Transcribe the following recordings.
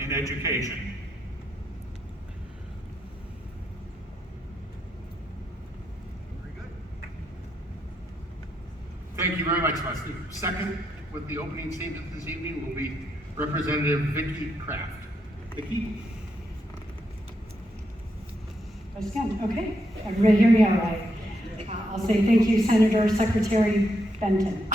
in education. Very good. Thank you very much, Leslie. Second, with the opening statement this evening will be Representative Vicki Kraft. Vicki? Again, okay. Everybody hear me all right? I'll say thank you, Senator Secretary Benton.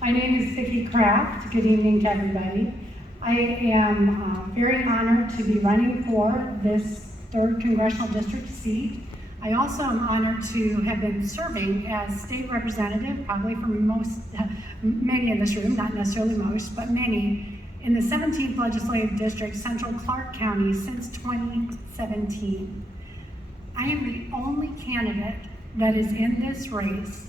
My name is Vicki Kraft. Good evening to everybody. I am very honored to be running for this 3rd Congressional District seat. I also am honored to have been serving as state representative, probably for many in this room, not necessarily most, but many, in the 17th Legislative District, Central Clark County, since 2017. I am the only candidate that is in this race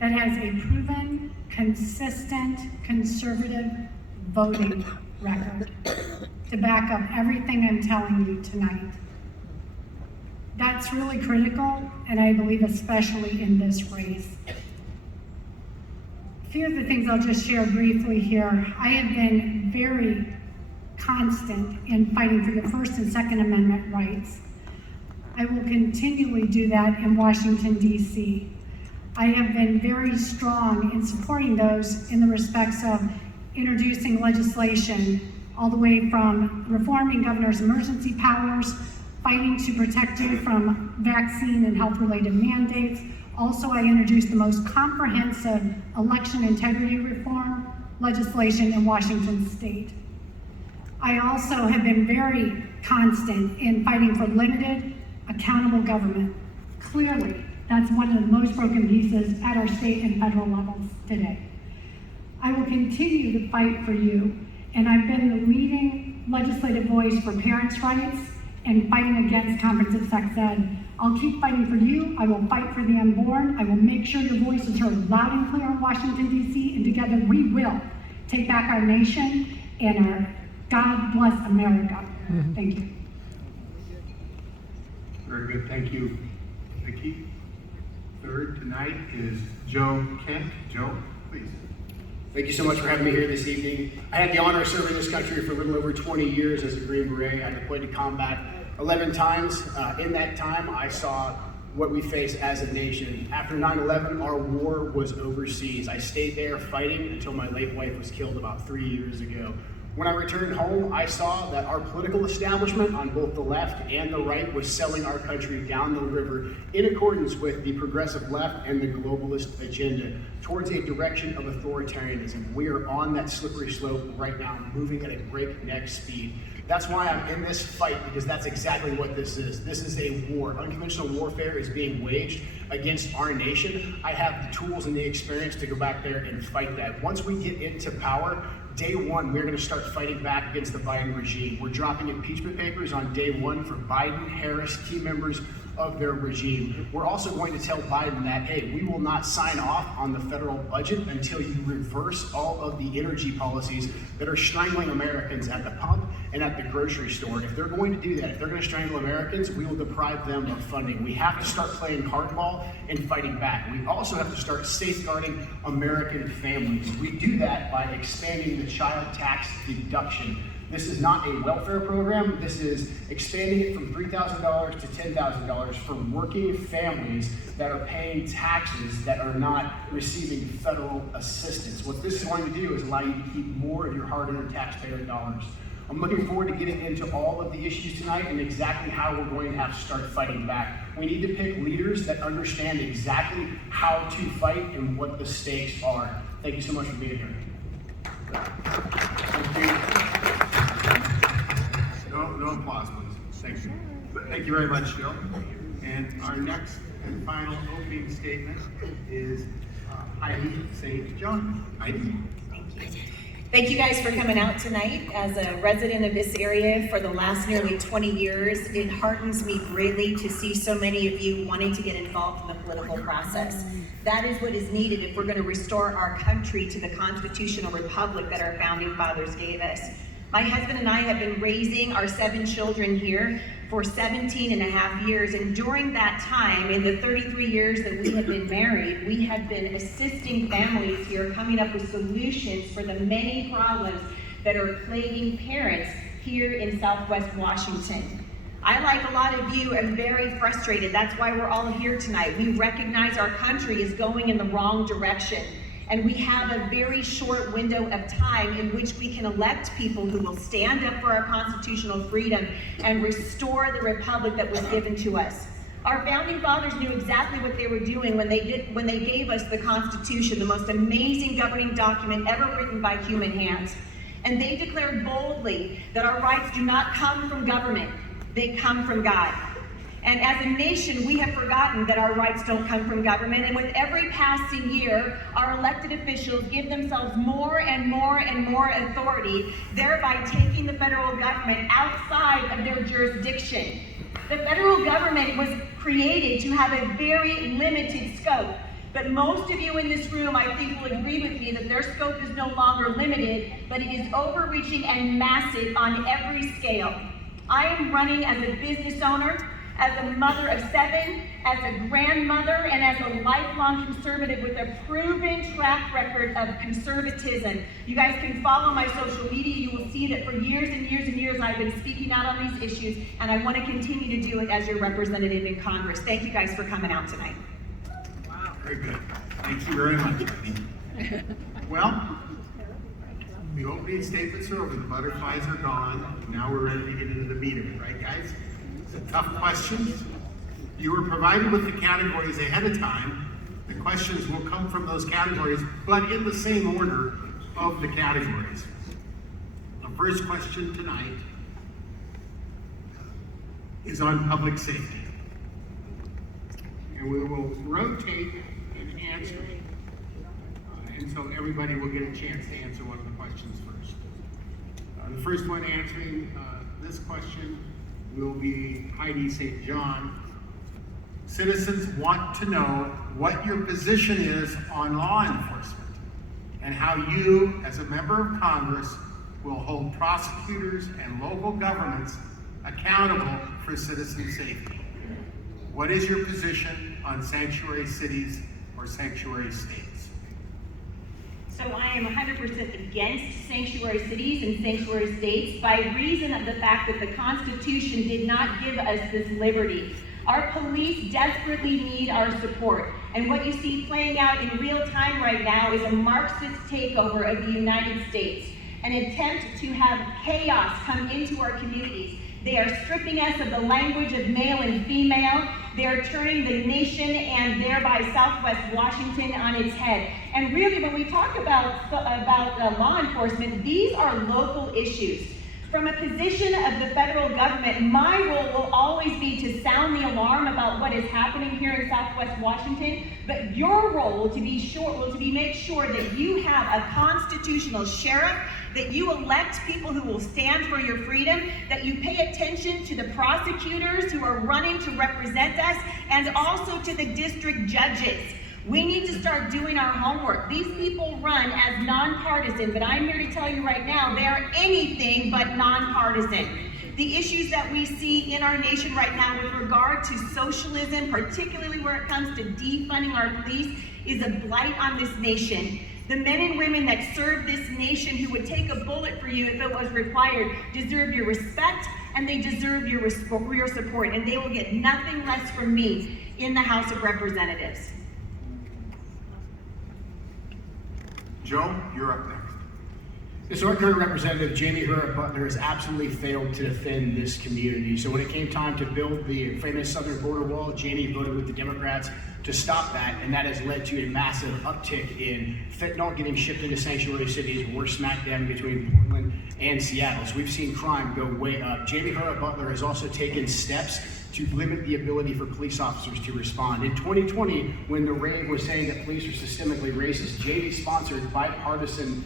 that has a proven, consistent, conservative voting record to back up everything I'm telling you tonight. That's really critical, and I believe especially in this race. A few of the things I'll just share briefly here. I have been very constant in fighting for the First and Second Amendment rights. I will continually do that in Washington, D.C. I have been very strong in supporting those in the respects of introducing legislation all the way from reforming governor's emergency powers, fighting to protect you from vaccine and health-related mandates. Also, I introduced the most comprehensive election integrity reform legislation in Washington state. I also have been very constant in fighting for limited, accountable government. Clearly, that's one of the most broken pieces at our state and federal levels today. I will continue to fight for you, and I've been the leading legislative voice for parents' rights and fighting against comprehensive sex ed. I'll keep fighting for you. I will fight for the unborn. I will make sure your voice is heard loud and clear in Washington, D.C., and together we will take back our nation and our God bless America. Thank you. Very good, thank you, Vicki. Third tonight is Joe Kent. Joe, please. Thank you so much for having me here this evening. I had the honor of serving this country for a little over 20 years as a Green Beret. I deployed to combat 11 times. In that time, I saw what we face as a nation. After 9/11, our war was overseas. I stayed there fighting until my late wife was killed about 3 years ago. When I returned home, I saw that our political establishment on both the left and the right was selling our country down the river in accordance with the progressive left and the globalist agenda towards a direction of authoritarianism. We are on that slippery slope right now, moving at a breakneck speed. That's why I'm in this fight, because that's exactly what this is. This is a war. Unconventional warfare is being waged against our nation. I have the tools and the experience to go back there and fight that. Once we get into power, day one, we're going to start fighting back against the Biden regime. We're dropping impeachment papers on day one for Biden, Harris, key members of their regime. We're also going to tell Biden that, hey, we will not sign off on the federal budget until you reverse all of the energy policies that are strangling Americans at the pump and at the grocery store. If they're going to do that, if they're going to strangle Americans, we will deprive them of funding. We have to start playing hardball and fighting back. We also have to start safeguarding American families. We do that by expanding the child tax deduction. This is not a welfare program. This is expanding it from $3,000 to $10,000 for working families that are paying taxes that are not receiving federal assistance. What this is going to do is allow you to keep more of your hard-earned taxpayer dollars. I'm looking forward to getting into all of the issues tonight and exactly how we're going to have to start fighting back. We need to pick leaders that understand exactly how to fight and what the stakes are. Thank you so much for being here. Thank you. No applause, please. Thank you. Thank you very much, Joe. And our next and final opening statement is Heidi St. John. Heidi. Thank you guys for coming out tonight. As a resident of this area for the last nearly 20 years, it heartens me greatly to see so many of you wanting to get involved in the political process. That is what is needed if we're going to restore our country to the constitutional republic that our founding fathers gave us. My husband and I have been raising our 7 children here for 17 and a half years, and during that time, in the 33 years that we have been married, we have been assisting families here coming up with solutions for the many problems that are plaguing parents here in Southwest Washington. I, like a lot of you, am very frustrated. That's why we're all here tonight. We recognize our country is going in the wrong direction, and we have a very short window of time in which we can elect people who will stand up for our constitutional freedom and restore the republic that was given to us. Our founding fathers knew exactly what they were doing when they gave us the Constitution, the most amazing governing document ever written by human hands. And they declared boldly that our rights do not come from government, they come from God. And as a nation, we have forgotten that our rights don't come from government, and with every passing year, our elected officials give themselves more and more and more authority, thereby taking the federal government outside of their jurisdiction. The federal government was created to have a very limited scope, but most of you in this room, I think, will agree with me that their scope is no longer limited, but it is overreaching and massive on every scale. I am running as a business owner, as a mother of 7, as a grandmother, and as a lifelong conservative with a proven track record of conservatism. You guys can follow my social media. You will see that for years and years and years I've been speaking out on these issues, and I want to continue to do it as your representative in Congress. Thank you guys for coming out tonight. Wow. Very good. Thank you very much, Becky. Well, the opening statements are over. The butterflies are gone. Now we're ready to get into the meat of it, right, guys? Some tough questions. You were provided with the categories ahead of time. The questions will come from those categories, but in the same order of the categories. The first question tonight is on public safety. And we will rotate in answering. And so everybody will get a chance to answer one of the questions first. The first one answering this question will be Heidi St. John. Citizens want to know what your position is on law enforcement and how you, as a member of Congress, will hold prosecutors and local governments accountable for citizen safety. What is your position on sanctuary cities or sanctuary states? So I am 100% against sanctuary cities and sanctuary states by reason of the fact that the Constitution did not give us this liberty. Our police desperately need our support. And what you see playing out in real time right now is a Marxist takeover of the United States, an attempt to have chaos come into our communities. They are stripping us of the language of male and female. They are turning the nation and thereby Southwest Washington on its head. And really, when we talk about law enforcement, these are local issues. From a position of the federal government, my role will always be to sound the alarm about what is happening here in Southwest Washington, but your role will to make sure that you have a constitutional sheriff, that you elect people who will stand for your freedom, that you pay attention to the prosecutors who are running to represent us, and also to the district judges. We need to start doing our homework. These people run as nonpartisan, but I'm here to tell you right now, they are anything but nonpartisan. The issues that we see in our nation right now with regard to socialism, particularly where it comes to defunding our police, is a blight on this nation. The men and women that serve this nation who would take a bullet for you if it was required deserve your respect, and they deserve your support, and they will get nothing less from me in the House of Representatives. Joe, you're up next. So our current representative, Jamie Hura Butler, has absolutely failed to defend this community. So when it came time to build the famous southern border wall, Jamie voted with the Democrats to stop that, and that has led to a massive uptick in fentanyl getting shipped into sanctuary cities. We're smack dab between Portland and Seattle. So we've seen crime go way up. Jamie Hura Butler has also taken steps to limit the ability for police officers to respond. In 2020, when the rave was saying that police are systemically racist, Jamie sponsored a bipartisan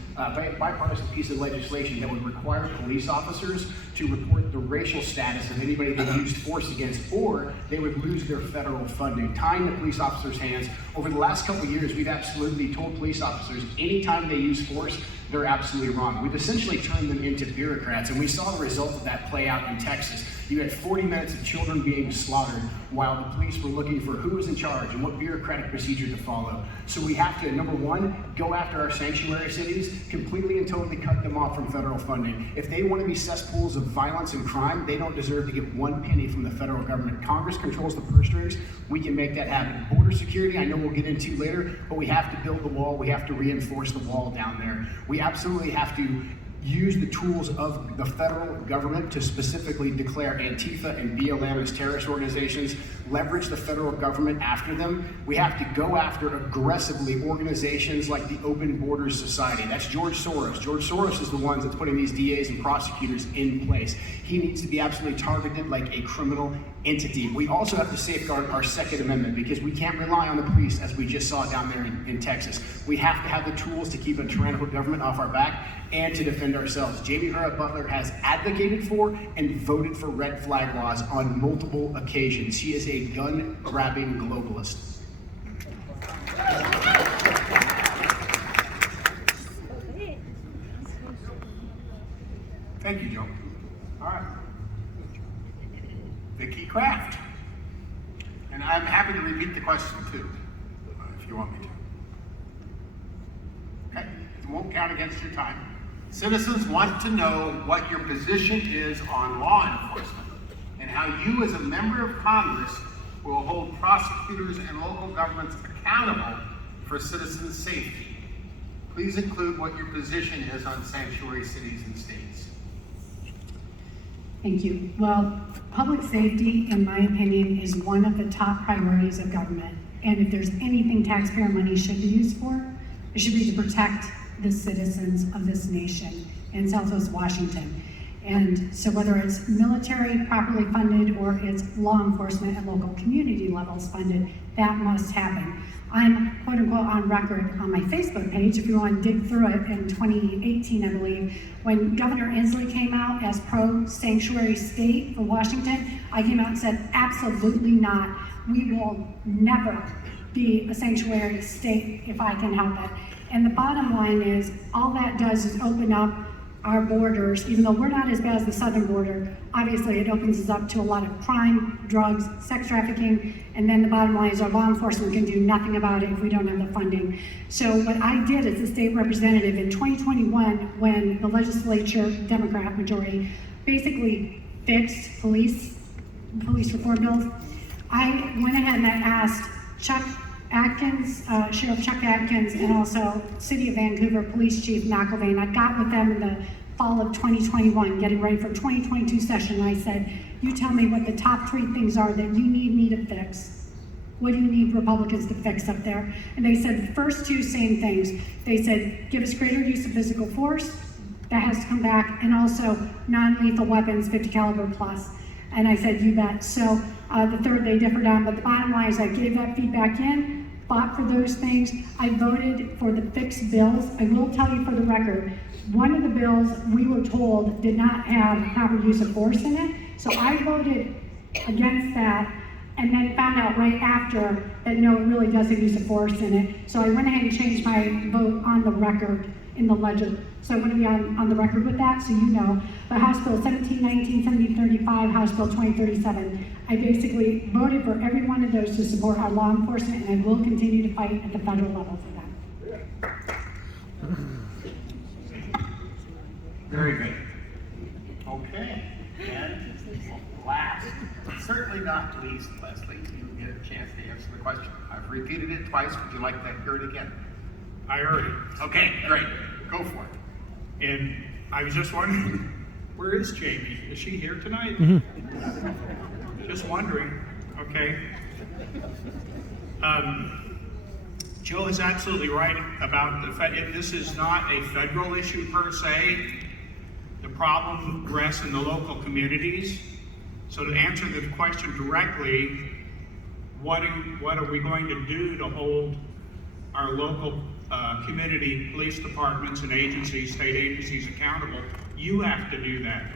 piece of legislation that would require police officers to report the racial status of anybody they used force against, or they would lose their federal funding, tying the police officers' hands. Over the last couple of years, we've absolutely told police officers anytime they use force, they're absolutely wrong. We've essentially turned them into bureaucrats, and we saw the result of that play out in Texas. You had 40 minutes of children being slaughtered while the police were looking for who was in charge and what bureaucratic procedure to follow. So we have to, number one, go after our sanctuary cities, completely and totally cut them off from federal funding. If they want to be cesspools of violence and crime, they don't deserve to get one penny from the federal government. Congress controls the purse strings. We can make that happen. Border security, I know we'll get into later, but we have to build the wall. We have to reinforce the wall down there. We absolutely have to use the tools of the federal government to specifically declare Antifa and BLM as terrorist organizations, leverage the federal government after them. We have to go after aggressively organizations like the Open Borders Society. That's George Soros. George Soros is the one that's putting these DAs and prosecutors in place. He needs to be absolutely targeted like a criminal entity. We also have to safeguard our Second Amendment because we can't rely on the police as we just saw down there in Texas. We have to have the tools to keep a tyrannical government off our back and to defend ourselves. Jamie Hurrah Butler has advocated for and voted for red flag laws on multiple occasions. She is a gun-grabbing globalist. Thank you, Joe. All right. Vicki Kraft. And I'm happy to repeat the question too, if you want me to. Okay, it won't count against your time. Citizens want to know what your position is on law enforcement and how you as a member of Congress will hold prosecutors and local governments accountable for citizens' safety. Please include what your position is on sanctuary cities and states. Thank you. Well, public safety, in my opinion, is one of the top priorities of government. And if there's anything taxpayer money should be used for, it should be to protect the citizens of this nation in Southwest Washington. And so whether it's military properly funded or it's law enforcement at local community levels funded, that must happen. I'm quote unquote on record on my Facebook page, if you want to dig through it, in 2018, I believe, when Governor Inslee came out as pro-sanctuary state for Washington, I came out and said, absolutely not. We will never be a sanctuary state if I can help it. And the bottom line is, all that does is open up our borders. Even though we're not as bad as the southern border, obviously it opens us up to a lot of crime, drugs, sex trafficking, and then the bottom line is our law enforcement can do nothing about it if we don't have the funding. So what I did as a state representative in 2021, when the legislature, Democrat majority, basically fixed police reform bills, I went ahead and I asked Chuck Atkins, Sheriff Chuck Atkins, and also City of Vancouver Police Chief McElvain. I got with them in the fall of 2021, getting ready for 2022 session, and I said, you tell me what the top 3 things are that you need me to fix. What do you need Republicans to fix up there? And they said the first 2 same things. They said, give us greater use of physical force, that has to come back, and also non-lethal weapons, 50 caliber plus. And I said, you bet. So the third they differed on, but the bottom line is I gave that feedback in, fought for those things. I voted for the fixed bills. I will tell you for the record, one of the bills we were told did not have proper use of force in it. So I voted against that and then found out right after that no, it really does have use of force in it. So I went ahead and changed my vote on the record in the ledger. So I want to be on the record with that, so you know. But House Bill 1719, 1735, House Bill 2037, I basically voted for every one of those to support our law enforcement, and I will continue to fight at the federal level for them. Very good. Okay, and last, but certainly not least, Leslie, you get a chance to answer the question. I've repeated it twice. Would you like to hear it again? I heard it. Okay, great. Go for it. And I was just wondering, where is Jamie? Is she here tonight? Just wondering. Okay. Joe is absolutely right about the fact that this is not a federal issue per se. The problem rests in the local communities. So to answer the question directly, what are we going to do to hold our local community police departments and agencies, state agencies accountable? You have to do that.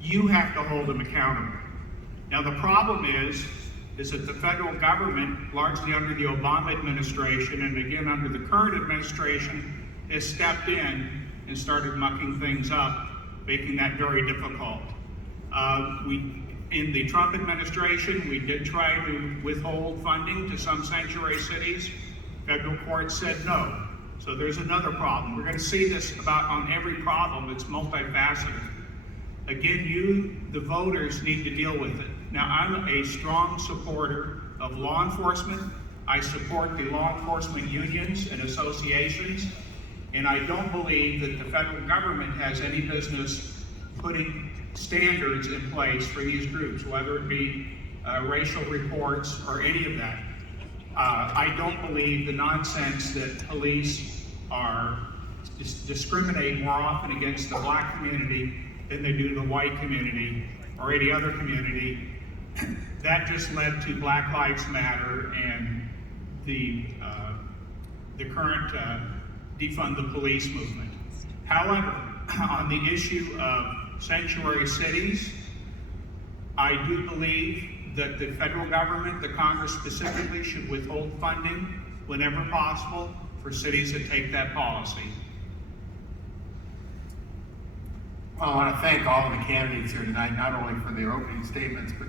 You have to hold them accountable. Now the problem is that the federal government, largely under the Obama administration and again under the current administration, has stepped in and started mucking things up, making that very difficult. in the Trump administration, we did try to withhold funding to some sanctuary cities. Federal court said no. So there's another problem. We're going to see this about on every problem. It's multifaceted. Again, you, the voters, need to deal with it. Now, I'm a strong supporter of law enforcement. I support the law enforcement unions and associations, and I don't believe that the federal government has any business putting standards in place for these groups, whether it be racial reports or any of that. I don't believe the nonsense that police are discriminate more often against the black community than they do the white community or any other community. That just led to Black Lives Matter and the current defund the police movement. However, on the issue of sanctuary cities, I do believe that the federal government, the Congress specifically, should withhold funding whenever possible for cities that take that policy. Well, I want to thank all of the candidates here tonight, not only for their opening statements, but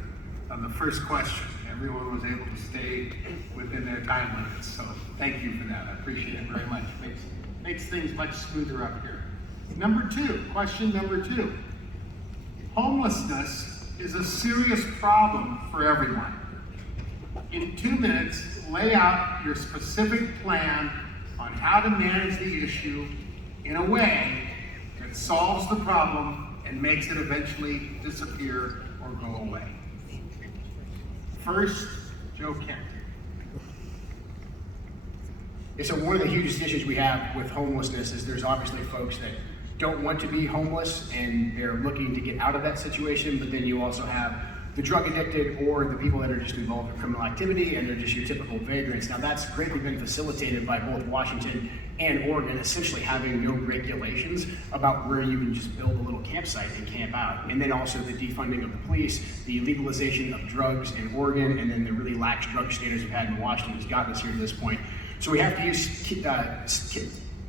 on the first question, everyone was able to stay within their time limits. So thank you for that. I appreciate it very much. Makes things much smoother up here. Question number two. Homelessness is a serious problem for everyone. In 2 minutes, lay out your specific plan on how to manage the issue in a way that solves the problem and makes it eventually disappear or go away. First, Joe Kent. Yeah, so one of the hugest issues we have with homelessness is there's obviously folks that don't want to be homeless and they're looking to get out of that situation, but then you also have the drug addicted or the people that are just involved in criminal activity and they're just your typical vagrants. Now that's greatly been facilitated by both Washington and Oregon essentially having no regulations about where you can just build a little campsite and camp out. And then also the defunding of the police, the legalization of drugs in Oregon, and then the really lax drug standards we've had in Washington has gotten us here to this point. So we have to use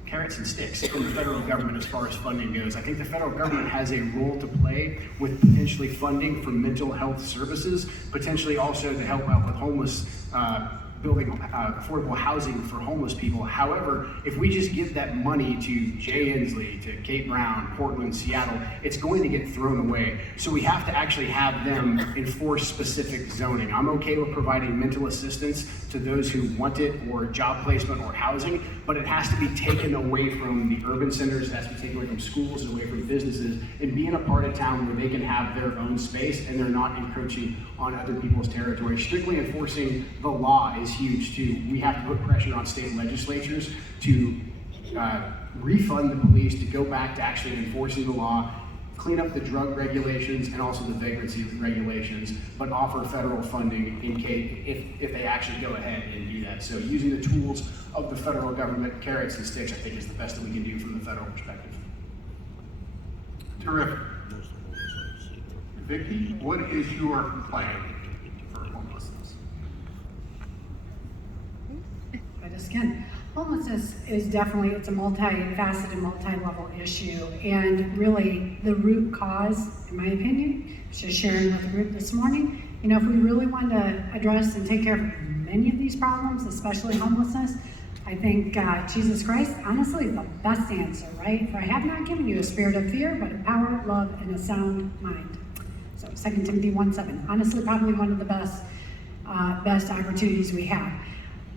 carrots and sticks from the federal government as far as funding goes. I think the federal government has a role to play with potentially funding for mental health services, potentially also to help out with homeless, building affordable housing for homeless people. However, if we just give that money to Jay Inslee, to Kate Brown, Portland, Seattle, it's going to get thrown away. So we have to actually have them enforce specific zoning. I'm okay with providing mental assistance to those who want it, or job placement or housing, but it has to be taken away from the urban centers, it has to be taken away from schools and away from businesses, and be in a part of town where they can have their own space and they're not encroaching on other people's territory. Strictly enforcing the law is huge too. We have to put pressure on state legislatures to refund the police, to go back to actually enforcing the law, clean up the drug regulations and also the vagrancy regulations, but offer federal funding in case if they actually go ahead and do that. So using the tools of the federal government, carrots and sticks, I think is the best that we can do from the federal perspective. Terrific. Vicki, what is your plan for homelessness? But again, homelessness is definitely, it's a multifaceted, multi-level issue. And really the root cause, in my opinion, just sharing with the group this morning, you know, if we really want to address and take care of many of these problems, especially homelessness, I think Jesus Christ, honestly, is the best answer, right? For I have not given you a spirit of fear, but a power, love, and a sound mind. So 2 Timothy 1:7, honestly, probably one of the best opportunities we have.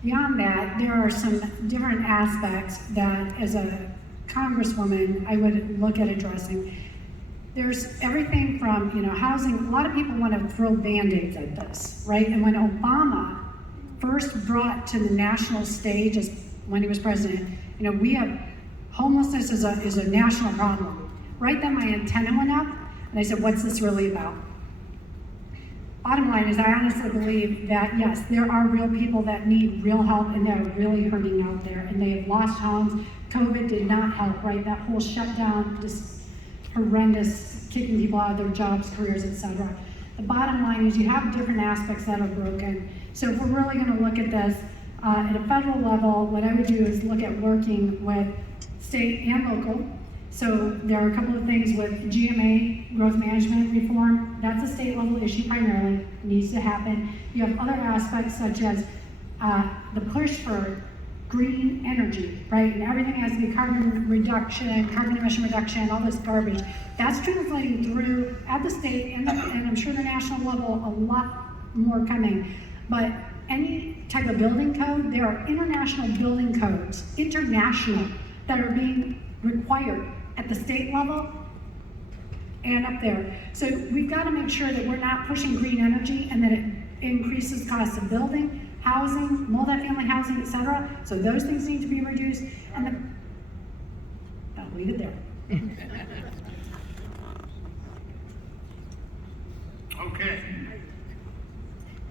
Beyond that, there are some different aspects that as a congresswoman, I would look at addressing. There's everything from, you know, housing. A lot of people want to throw Band-Aids at this, right? And when Obama first brought to the national stage as when he was president, you know, we have homelessness is a national problem. Right then my antenna went up and I said, what's this really about? Bottom line is I honestly believe that yes, there are real people that need real help and they're really hurting out there and they have lost homes. COVID did not help, right? That whole shutdown, just horrendous, kicking people out of their jobs, careers, etc. The bottom line is you have different aspects that are broken. So if we're really gonna look at this at a federal level, what I would do is look at working with state and local So there are a couple of things with GMA, growth management reform, that's a state level issue primarily, needs to happen. You have other aspects such as the push for green energy, right? And everything has to be carbon reduction, carbon emission reduction, all this garbage. That's translating through at the state and I'm sure the national level, a lot more coming. But any type of building code, there are international building codes, international, that are being required at the state level and up there. So we've got to make sure that we're not pushing green energy and that it increases costs of building, housing, multifamily housing, et cetera. So those things need to be reduced. And I'll leave it there. Okay.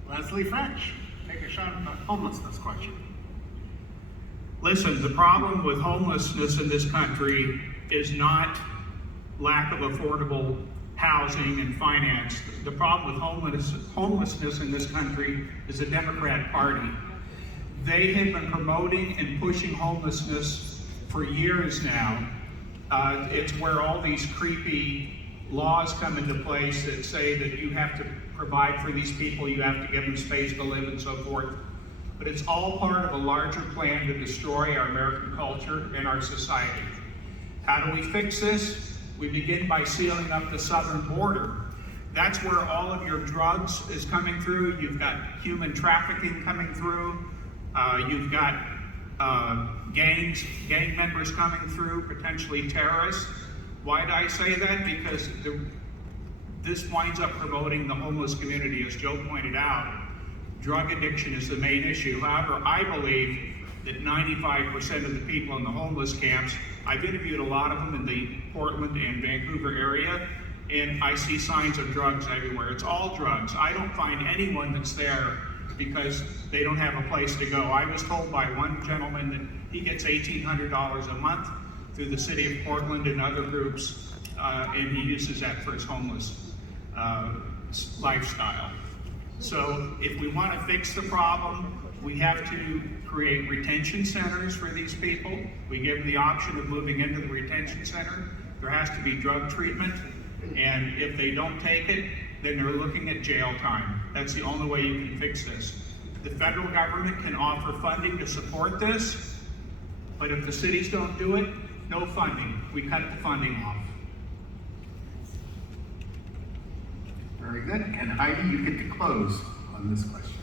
Leslie French, take a shot at the homelessness question. Listen, the problem with homelessness in this country is not lack of affordable housing and finance. The problem with homelessness in this country is the Democrat Party. They have been promoting and pushing homelessness for years now. It's where all these creepy laws come into place that say that you have to provide for these people, you have to give them space to live and so forth. But it's all part of a larger plan to destroy our American culture and our society. How do we fix this? We begin by sealing up the southern border. That's where all of your drugs is coming through. You've got human trafficking coming through. You've got gang members coming through, potentially terrorists. Why do I say that? Because this winds up promoting the homeless community, as Joe pointed out. Drug addiction is the main issue. However, I believe that 95% of the people in the homeless camps, I've interviewed a lot of them in the Portland and Vancouver area, and I see signs of drugs everywhere. It's all drugs. I don't find anyone that's there because they don't have a place to go. I was told by one gentleman that he gets $1,800 a month through the city of Portland and other groups, and he uses that for his homeless lifestyle. So if we want to fix the problem, we have to create retention centers for these people. We give them the option of moving into the retention center. There has to be drug treatment, and if they don't take it, then they're looking at jail time. That's the only way you can fix this. The federal government can offer funding to support this, but if the cities don't do it, no funding. We cut the funding off. Very good. And Heidi, you get to close on this question.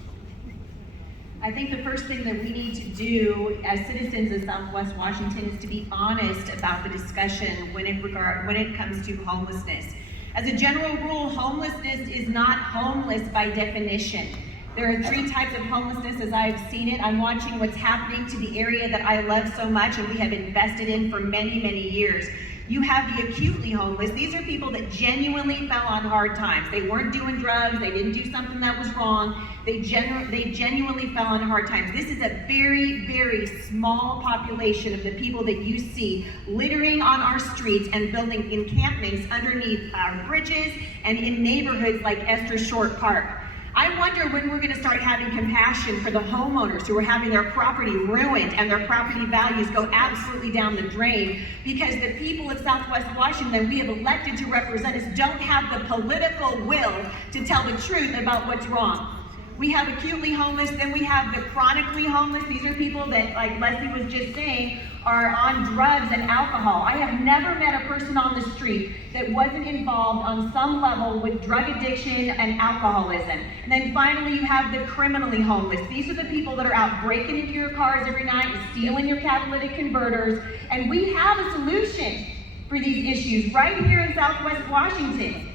I think the first thing that we need to do as citizens of Southwest Washington is to be honest about the discussion when it comes to homelessness. As a general rule, homelessness is not homeless by definition. There are three types of homelessness as I've seen it. I'm watching what's happening to the area that I love so much and we have invested in for many, many years. You have the acutely homeless. These are people that genuinely fell on hard times. They weren't doing drugs, they didn't do something that was wrong. They genuinely fell on hard times. This is a very, very small population of the people that you see littering on our streets and building encampments underneath our bridges and in neighborhoods like Esther Short Park. I wonder when we're going to start having compassion for the homeowners who are having their property ruined and their property values go absolutely down the drain because the people of Southwest Washington we have elected to represent us don't have the political will to tell the truth about what's wrong. We have acutely homeless, then we have the chronically homeless. These are people that, like Leslie was just saying, are on drugs and alcohol. I have never met a person on the street that wasn't involved on some level with drug addiction and alcoholism. And then finally you have the criminally homeless. These are the people that are out breaking into your cars every night, stealing your catalytic converters. And we have a solution for these issues right here in Southwest Washington.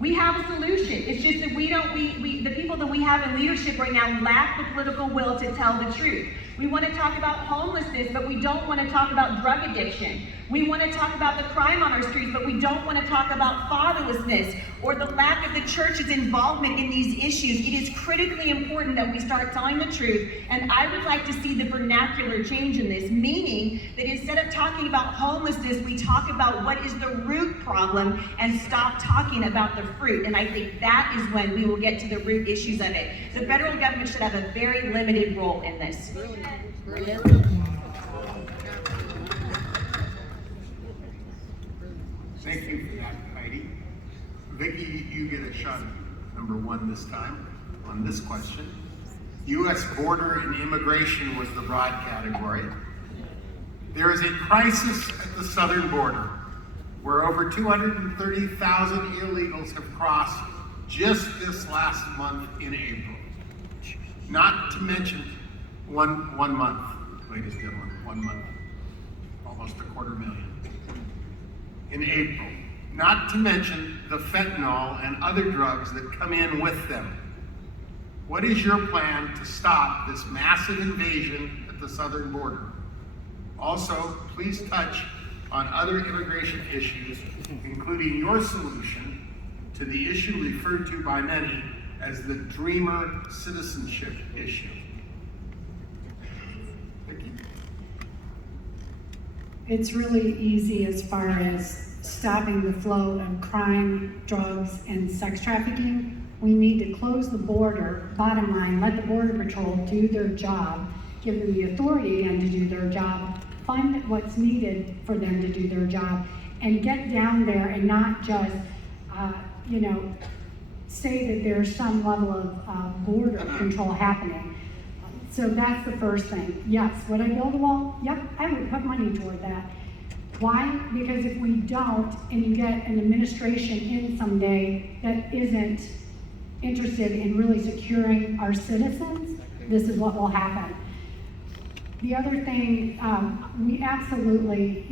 We have a solution. It's just that the people that we have in leadership right now lack the political will to tell the truth. We want to talk about homelessness, but we don't want to talk about drug addiction. We want to talk about the crime on our streets, but we don't want to talk about fatherlessness or the lack of the church's involvement in these issues. It is critically important that we start telling the truth, and I would like to see the vernacular change in this, meaning that instead of talking about homelessness, we talk about what is the root problem and stop talking about the fruit. And I think that is when we will get to the root issues of it. The federal government should have a very limited role in this. Thank you for that, Heidi. Vicki, you get a shot at number one this time on this question. U.S. border and immigration was the broad category. There is a crisis at the southern border where over 230,000 illegals have crossed just this last month in April. Not to mention one month, ladies and gentlemen, 1 month, almost 250,000 in April. Not to mention the fentanyl and other drugs that come in with them. What is your plan to stop this massive invasion at the southern border? Also, please touch on other immigration issues, including your solution to the issue referred to by many as the Dreamer citizenship issue. Vicki? It's really easy as far as stopping the flow of crime, drugs, and sex trafficking. We need to close the border. Bottom line, let the Border Patrol do their job, give them the authority again to do their job, fund what's needed for them to do their job, and get down there and not just, say that there's some level of border control happening. So that's the first thing. Yes, would I build a wall? Yep, I would put money toward that. Why? Because if we don't, and you get an administration in someday that isn't interested in really securing our citizens, this is what will happen. The other thing, we absolutely,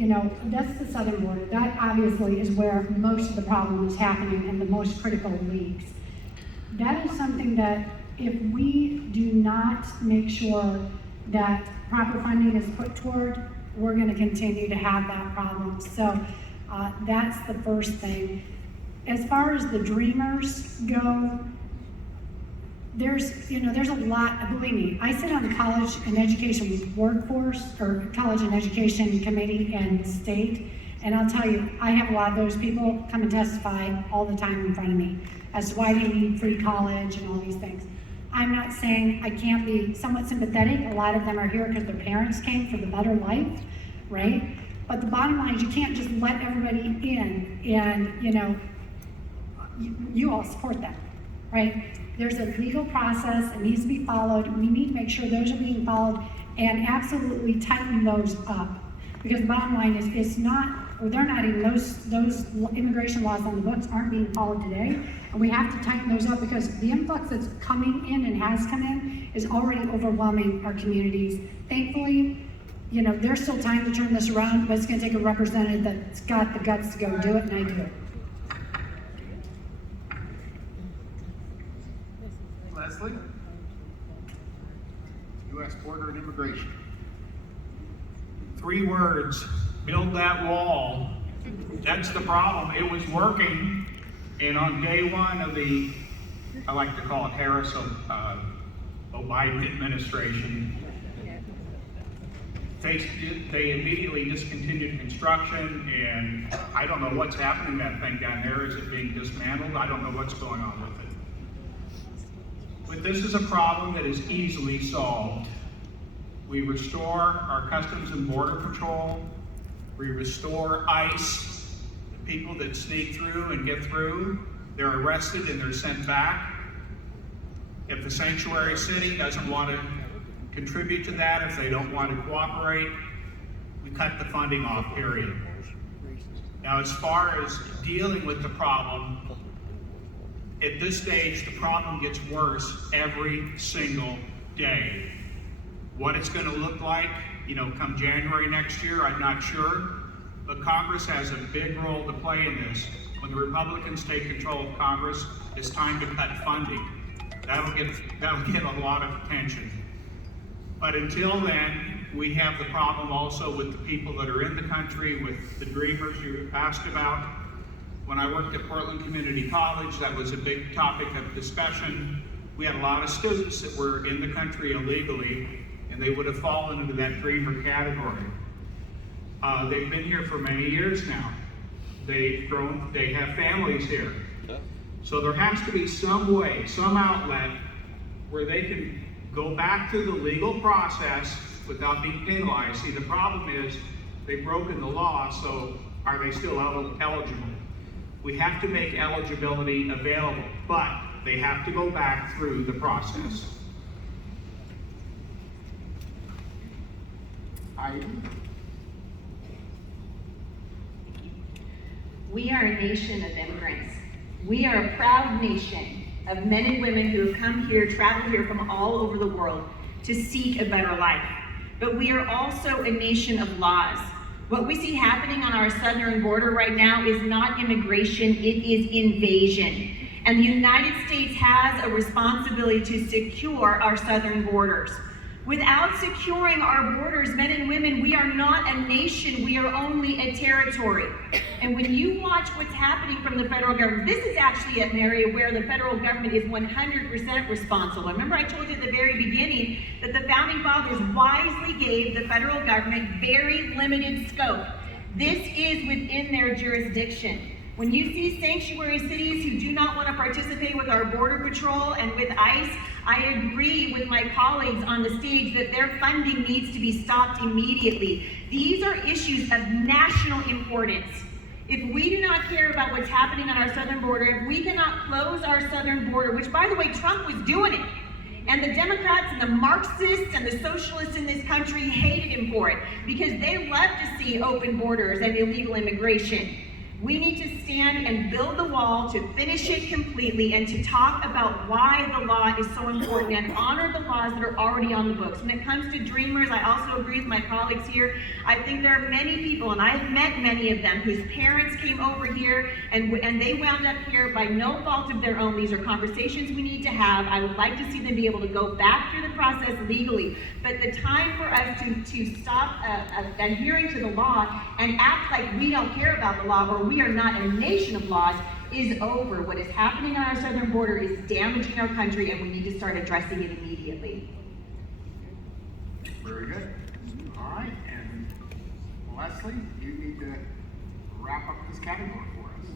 that's the southern border. That obviously is where most of the problem is happening and the most critical leaks. That is something that if we do not make sure that proper funding is put toward, we're going to continue to have that problem. So that's the first thing. As far as the Dreamers go, there's a lot, believe me, I sit on the college and education workforce, or college and education committee in the state, and I'll tell you, I have a lot of those people come and testify all the time in front of me as to why they need free college and all these things. I'm not saying I can't be somewhat sympathetic. A lot of them are here because their parents came for the better life, right? But the bottom line is you can't just let everybody in and, you all support that, right? There's a legal process, it needs to be followed. We need to make sure those are being followed and absolutely tighten those up. Because the bottom line is they're not even, those immigration laws on the books aren't being followed today. And we have to tighten those up because the influx that's coming in and has come in is already overwhelming our communities. Thankfully, there's still time to turn this around, but it's gonna take a representative that's got the guts to go do it, and I do. Leslie? U.S. border and immigration. 3 words, build that wall. That's the problem. It was working, and on day one of the, I like to call it Harris Biden administration, they immediately discontinued construction, and I don't know what's happening to that thing down there. Is it being dismantled? I don't know what's going on with it. But this is a problem that is easily solved. We restore our Customs and Border Patrol. We restore ICE. The people that sneak through and get through, they're arrested and they're sent back. If the sanctuary city doesn't want to contribute to that, if they don't want to cooperate, we cut the funding off, period. Now, as far as dealing with the problem, at this stage, the problem gets worse every single day. What it's going to look like, come January next year, I'm not sure. But Congress has a big role to play in this. When the Republicans take control of Congress, it's time to cut funding. That'll get a lot of attention. But until then, we have the problem also with the people that are in the country, with the Dreamers you asked about. When I worked at Portland Community College, that was a big topic of discussion. We had a lot of students that were in the country illegally, and they would have fallen into that Dreamer category. They've been here for many years now. They've grown, they have families here. So there has to be some way, some outlet, where they can go back to the legal process without being penalized. See, the problem is they've broken the law, so are they still eligible? We have to make eligibility available, but they have to go back through the process. Heidi? We are a nation of immigrants. We are a proud nation of men and women who have come here, traveled here from all over the world to seek a better life. But we are also a nation of laws. What we see happening on our southern border right now is not immigration, it is invasion. And the United States has a responsibility to secure our southern borders. Without securing our borders, men and women, we are not a nation, we are only a territory. And when you watch what's happening from the federal government, this is actually an area where the federal government is 100% responsible. Remember I told you at the very beginning that the founding fathers wisely gave the federal government very limited scope. This is within their jurisdiction. When you see sanctuary cities who do not want to participate with our Border Patrol and with ICE, I agree with my colleagues on the stage that their funding needs to be stopped immediately. These are issues of national importance. If we do not care about what's happening on our southern border, if we cannot close our southern border, which by the way, Trump was doing it, and the Democrats and the Marxists and the socialists in this country hated him for it because they love to see open borders and illegal immigration. We need to stand and build the wall to finish it completely and to talk about why the law is so important and honor the laws that are already on the books. When it comes to Dreamers, I also agree with my colleagues here. I think there are many people, and I've met many of them, whose parents came over here and they wound up here by no fault of their own. These are conversations we need to have. I would like to see them be able to go back through the process legally. But the time for us to stop adhering to the law and act like we don't care about the law or we are not a nation of laws is over. What is happening on our southern border is damaging our country, and we need to start addressing it immediately. Very good. All right, and Leslie, you need to wrap up this category for us.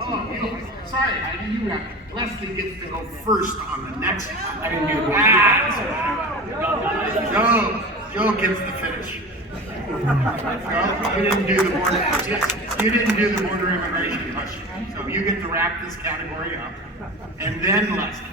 Oh, sorry, Heidi, you wrap it. Leslie gets to go first on the next one. I didn't do the Joe gets the finish. No, you didn't do the border. You didn't do the border immigration question. So you get to wrap this category up, and then Leslie.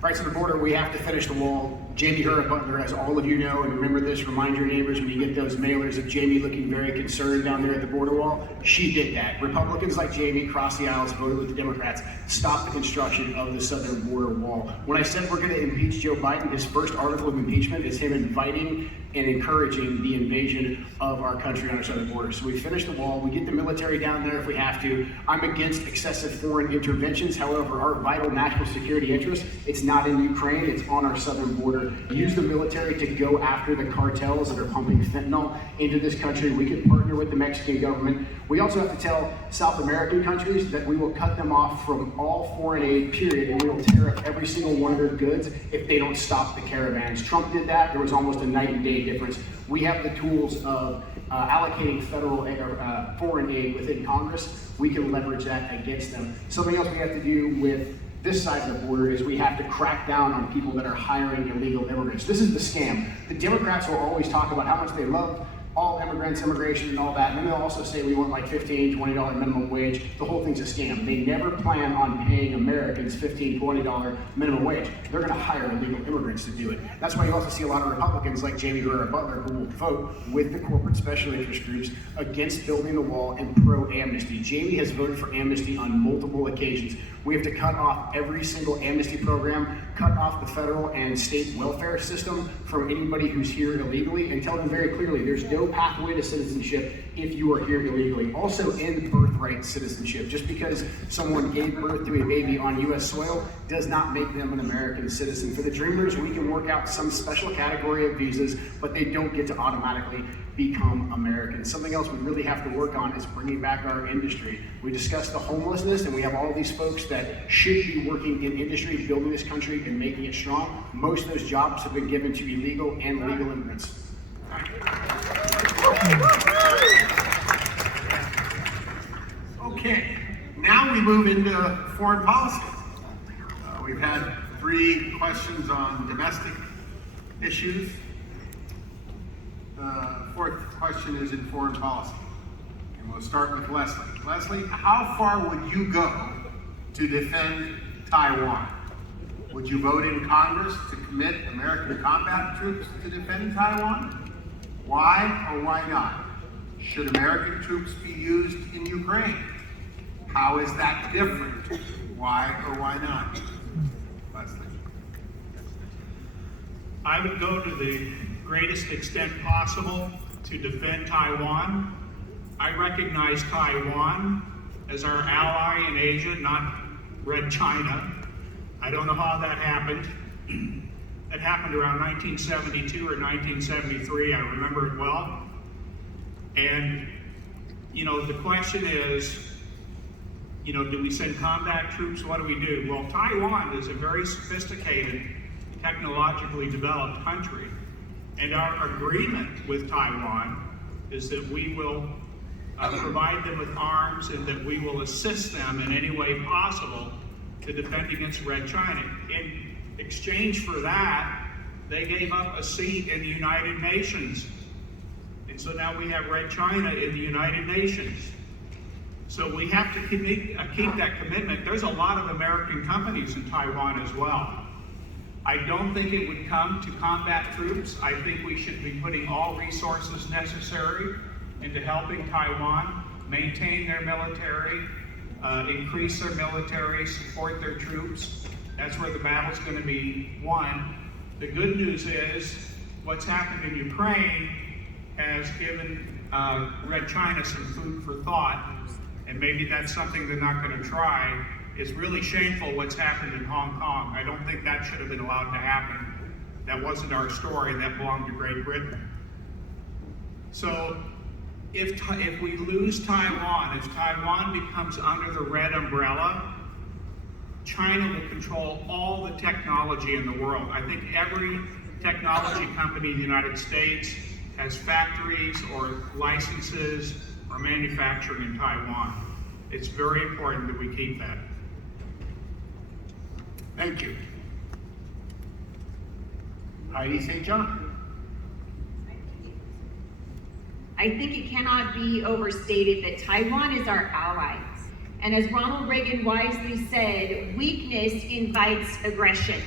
Right, so the border, we have to finish the wall. Jamie Hura Butler, as all of you know, and remember this, remind your neighbors when you get those mailers of Jamie looking very concerned down there at the border wall. She did that. Republicans like Jamie crossed the aisles, voted with the Democrats, stopped the construction of the southern border wall. When I said we're going to impeach Joe Biden, his first article of impeachment is him inviting and encouraging the invasion of our country on our southern border. So we finish the wall, we get the military down there if we have to. I'm against excessive foreign interventions. However, our vital national security interest, it's not in Ukraine, it's on our southern border. Use the military to go after the cartels that are pumping fentanyl into this country. We can partner with the Mexican government. We also have to tell South American countries that we will cut them off from all foreign aid, period, and we will tear up every single one of their goods if they don't stop the caravans. Trump did that. There was almost a night and day difference. We have the tools of allocating federal or foreign aid within Congress. We can leverage that against them. Something else we have to do with this side of the border is we have to crack down on people that are hiring illegal immigrants. This is the scam. The Democrats will always talk about how much they love all immigrants, immigration, and all that. And then they'll also say we want like $15, $20 minimum wage. The whole thing's a scam. They never plan on paying Americans $15, $20 minimum wage. They're going to hire illegal immigrants to do it. That's why you also see a lot of Republicans like Jamie Hura Butler who will vote with the corporate special interest groups against building the wall and pro-amnesty. Jamie has voted for amnesty on multiple occasions. We have to cut off every single amnesty program, cut off the federal and state welfare system from anybody who's here illegally, and tell them very clearly there's no pathway to citizenship if you are here illegally. Also end birthright citizenship. Just because someone gave birth to a baby on U.S. soil does not make them an American citizen. For the Dreamers, we can work out some special category of visas, but they don't get to automatically become Americans. Something else we really have to work on is bringing back our industry. We discussed the homelessness, and we have all these folks that should be working in industry, building this country and making it strong. Most of those jobs have been given to illegal and legal immigrants. Okay, now we move into foreign policy. We've had 3 questions on domestic issues. fourth question is in foreign policy. And we'll start with Leslie. Leslie, how far would you go to defend Taiwan? Would you vote in Congress to commit American combat troops to defend Taiwan? Why or why not? Should American troops be used in Ukraine? How is that different? Why or why not? Leslie. I would go to the greatest extent possible to defend Taiwan. I recognize Taiwan as our ally in Asia, not Red China. I don't know how that happened. That happened around 1972 or 1973, I remember it well. And, you know, the question is, you know, do we send combat troops? What do we do? Well, Taiwan is a very sophisticated, technologically developed country. And our agreement with Taiwan is that we will provide them with arms and that we will assist them in any way possible to defend against Red China. In exchange for that, they gave up a seat in the United Nations. And so now we have Red China in the United Nations. So we have to keep that commitment. There's a lot of American companies in Taiwan as well. I don't think it would come to combat troops. I think we should be putting all resources necessary into helping Taiwan maintain their military, increase their military, support their troops. That's where the battle's going to be won. The good news is what's happened in Ukraine has given Red China some food for thought, and maybe that's something they're not going to try. It's really shameful what's happened in Hong Kong. I don't think that should have been allowed to happen. That wasn't our story. That belonged to Great Britain. So if we lose Taiwan, if Taiwan becomes under the red umbrella, China will control all the technology in the world. I think every technology company in the United States has factories or licenses or manufacturing in Taiwan. It's very important that we keep that. Thank you. Heidi St. John. I think it cannot be overstated that Taiwan is our ally. And as Ronald Reagan wisely said, weakness invites aggression.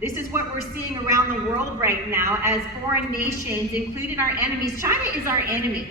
This is what we're seeing around the world right now as foreign nations, including our enemies. China is our enemy.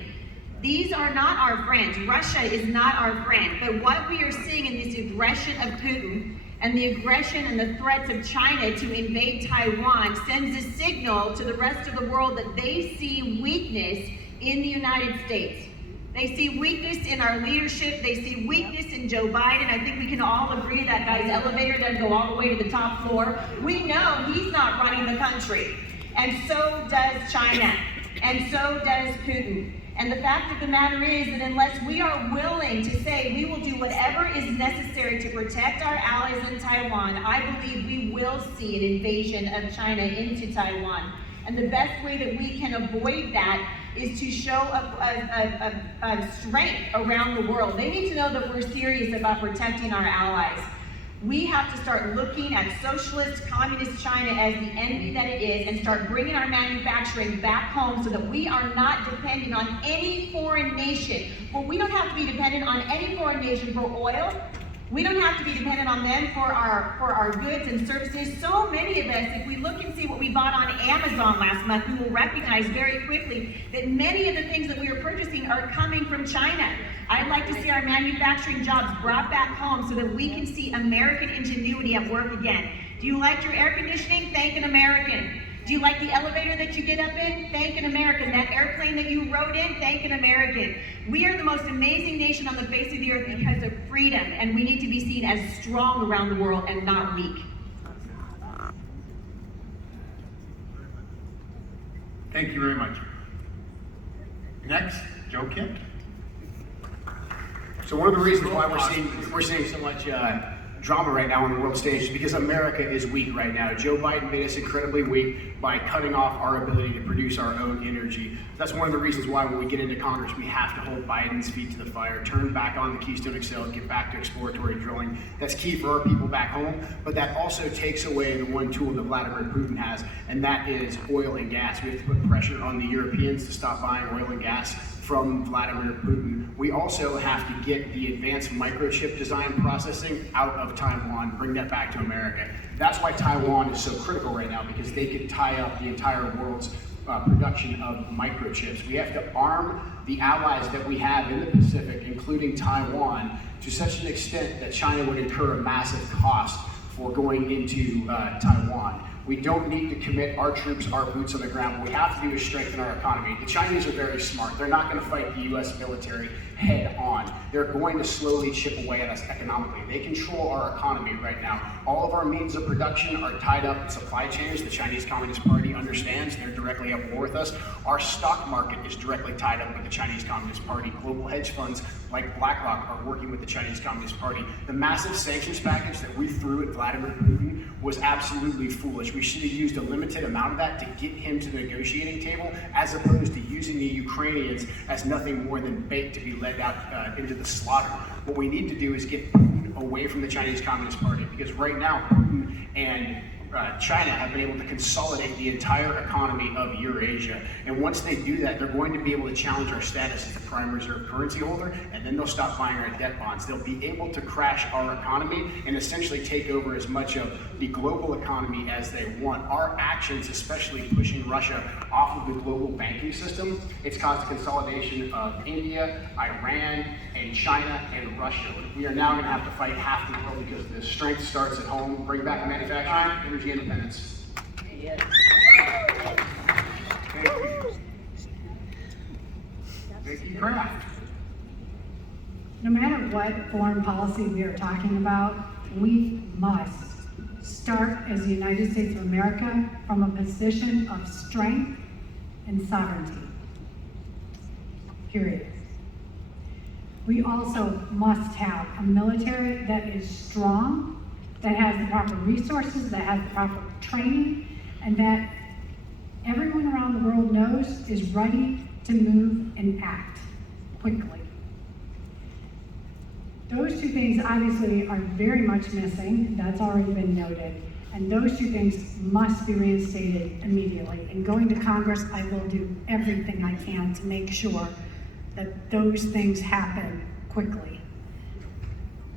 These are not our friends. Russia is not our friend. But what we are seeing in this aggression of Putin and the aggression and the threats of China to invade Taiwan sends a signal to the rest of the world that they see weakness in the United States. They see weakness in our leadership. They see weakness in Joe Biden. I think we can all agree that guy's elevator doesn't go all the way to the top floor. We know he's not running the country. And so does China. And so does Putin. And the fact of the matter is that unless we are willing to say we will do whatever is necessary to protect our allies in Taiwan, I believe we will see an invasion of China into Taiwan. And the best way that we can avoid that is to show a strength around the world. They need to know that we're serious about protecting our allies. We have to start looking at socialist, communist China as the enemy that it is and start bringing our manufacturing back home so that we are not dependent on any foreign nation. Well, we don't have to be dependent on any foreign nation for oil. We don't have to be dependent on them for our goods and services. So many of us, if we look and see what we bought on Amazon last month, we will recognize very quickly that many of the things that we are purchasing are coming from China. I'd like to see our manufacturing jobs brought back home so that we can see American ingenuity at work again. Do you like your air conditioning? Thank an American. Do you like the elevator that you get up in? Thank an American. That airplane that you rode in? Thank an American. We are the most amazing nation on the face of the earth because of freedom, and we need to be seen as strong around the world and not weak. Thank you very much. Next, Joe Kent. So one of the reasons why we're seeing so much drama right now on the world stage because America is weak right now. Joe Biden made us incredibly weak by cutting off our ability to produce our own energy. That's one of the reasons why when we get into Congress, we have to hold Biden's feet to the fire, turn back on the Keystone XL, get back to exploratory drilling. That's key for our people back home, but that also takes away the one tool that Vladimir Putin has, and that is oil and gas. We have to put pressure on the Europeans to stop buying oil and gas from Vladimir Putin. We also have to get the advanced microchip design processing out of Taiwan, bring that back to America. That's why Taiwan is so critical right now, because they could tie up the entire world's production of microchips. We have to arm the allies that we have in the Pacific, including Taiwan, to such an extent that China would incur a massive cost for going into Taiwan. We don't need to commit our troops, our boots on the ground. What we have to do is strengthen our economy. The Chinese are very smart. They're not going to fight the U.S. military head on. They're going to slowly chip away at us economically. They control our economy right now. All of our means of production are tied up in supply chains. The Chinese Communist Party understands they're directly at war with us. Our stock market is directly tied up with the Chinese Communist Party. Global hedge funds like BlackRock are working with the Chinese Communist Party. The massive sanctions package that we threw at Vladimir Putin was absolutely foolish. We should have used a limited amount of that to get him to the negotiating table, as opposed to using the Ukrainians as nothing more than bait to be led out into the slaughter. What we need to do is get Putin away from the Chinese Communist Party, because right now Putin and China have been able to consolidate the entire economy of Eurasia. And once they do that, they're going to be able to challenge our status as a prime reserve currency holder, and then they'll stop buying our debt bonds. They'll be able to crash our economy and essentially take over as much of the global economy as they want. Our actions, especially pushing Russia off of the global banking system, it's caused a consolidation of India, Iran, and China, and Russia. We are now going to have to fight half the world, because the strength starts at home. Bring back manufacturing, energy independence. Thank you. Vicki Kraft. No matter what foreign policy we are talking about, we must start as the United States of America from a position of strength and sovereignty. Period. We also must have a military that is strong, that has the proper resources, that has the proper training, and that everyone around the world knows is ready to move and act quickly. Those two things obviously are very much missing. That's already been noted. And those two things must be reinstated immediately. And going to Congress, I will do everything I can to make sure that those things happen quickly.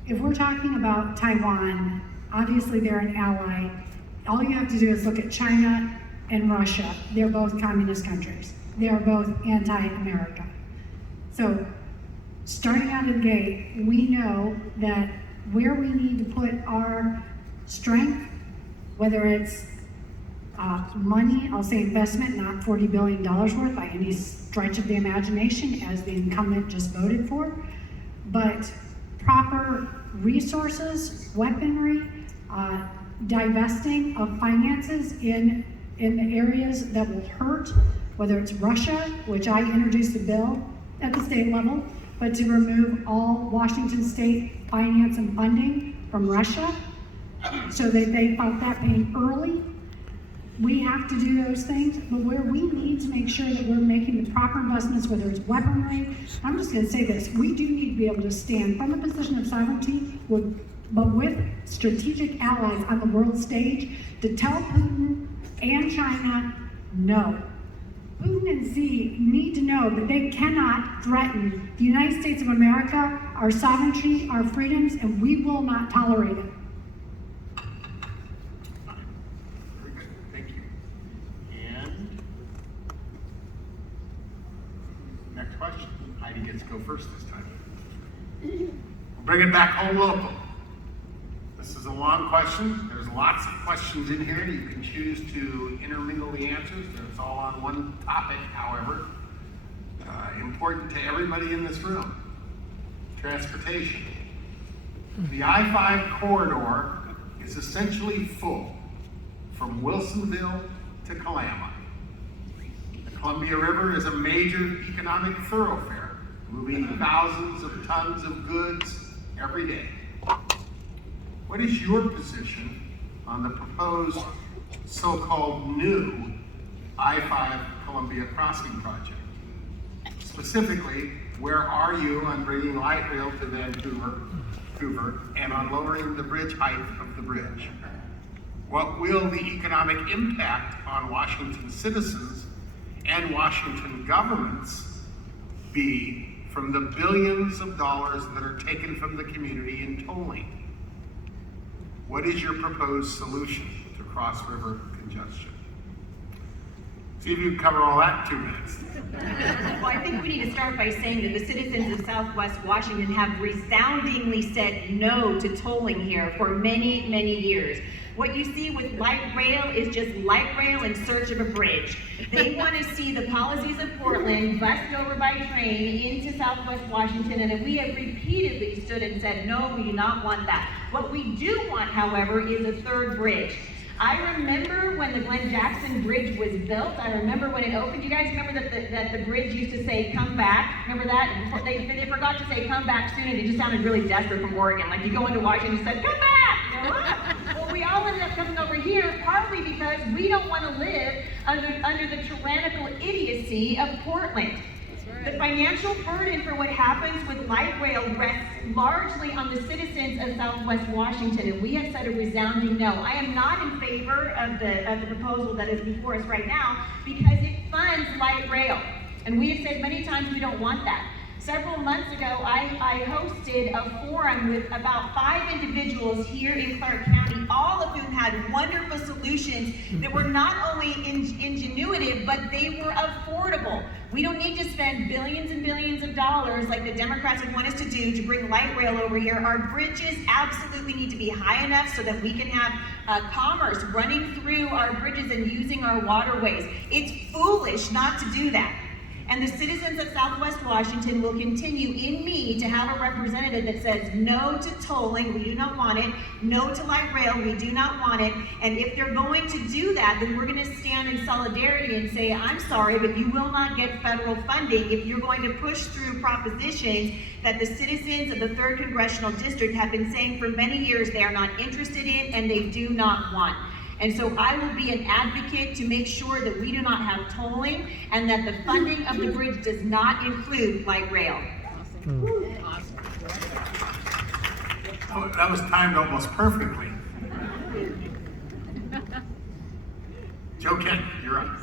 If we're talking about Taiwan, obviously they're an ally. All you have to do is look at China and Russia. They're both communist countries. They are both anti-America. So starting out of the gate, we know that where we need to put our strength, whether it's money, I'll say investment, not $40 billion worth by any stretch of the imagination, as the incumbent just voted for, but proper resources, weaponry, divesting of finances in the areas that will hurt, whether it's Russia, which I introduced a bill at the state level, but to remove all Washington state finance and funding from Russia so that they felt that pain early. We have to do those things, but where we need to make sure that we're making the proper investments, whether it's weaponry, I'm just gonna say this, we do need to be able to stand from a position of sovereignty, but with strategic allies on the world stage to tell Putin and China, no. Putin and Xi need to know that they cannot threaten the United States of America, our sovereignty, our freedoms, and we will not tolerate it. Very good, thank you. And next question. Heidi gets to go first this time. We'll bring it back home local. This is a long question. There's lots of questions in here. You can choose to intermingle the answers. It's all on one topic, however. Important to everybody in this room. Transportation. The I-5 corridor is essentially full from Wilsonville to Kalama. The Columbia River is a major economic thoroughfare, moving thousands of tons of goods every day. What is your position on the proposed so-called new I-5 Columbia Crossing project? Specifically, where are you on bringing light rail to Vancouver and on lowering the bridge height of the bridge? What will the economic impact on Washington citizens and Washington governments be from the billions of dollars that are taken from the community in tolling? What is your proposed solution to cross-river congestion? See if you can cover all that in 2 minutes. Well, I think we need to start by saying that the citizens of Southwest Washington have resoundingly said no to tolling here for many, many years. What you see with light rail is just light rail in search of a bridge. They want to see the policies of Portland bussed over by train into Southwest Washington, and we have repeatedly stood and said, no, we do not want that. What we do want, however, is a third bridge. I remember when the Glenn Jackson Bridge was built. I remember when it opened. You guys remember that the bridge used to say, come back? Remember that? They forgot to say, come back soon, and it just sounded really desperate from Oregon. Like you go into Washington and said, come back! You know? Well, we all ended up coming over here, partly because we don't want to live under the tyrannical idiocy of Portland. The financial burden for what happens with light rail rests largely on the citizens of Southwest Washington, and we have said a resounding no. I am not in favor of the proposal that is before us right now because it funds light rail, and we have said many times we don't want that. Several months ago, I hosted a forum with about 5 individuals here in Clark County, all of whom had wonderful solutions that were not only ingenuitive, but they were affordable. We don't need to spend billions and billions of dollars like the Democrats would want us to do to bring light rail over here. Our bridges absolutely need to be high enough so that we can have commerce running through our bridges and using our waterways. It's foolish not to do that. And the citizens of Southwest Washington will continue in me to have a representative that says no to tolling, we do not want it, no to light rail, we do not want it. And if they're going to do that, then we're going to stand in solidarity and say, I'm sorry, but you will not get federal funding if you're going to push through propositions that the citizens of the 3rd Congressional District have been saying for many years they are not interested in and they do not want. And so I will be an advocate to make sure that we do not have tolling and that the funding of the bridge does not include light rail. Oh, that was timed almost perfectly. Joe Kent, you're up.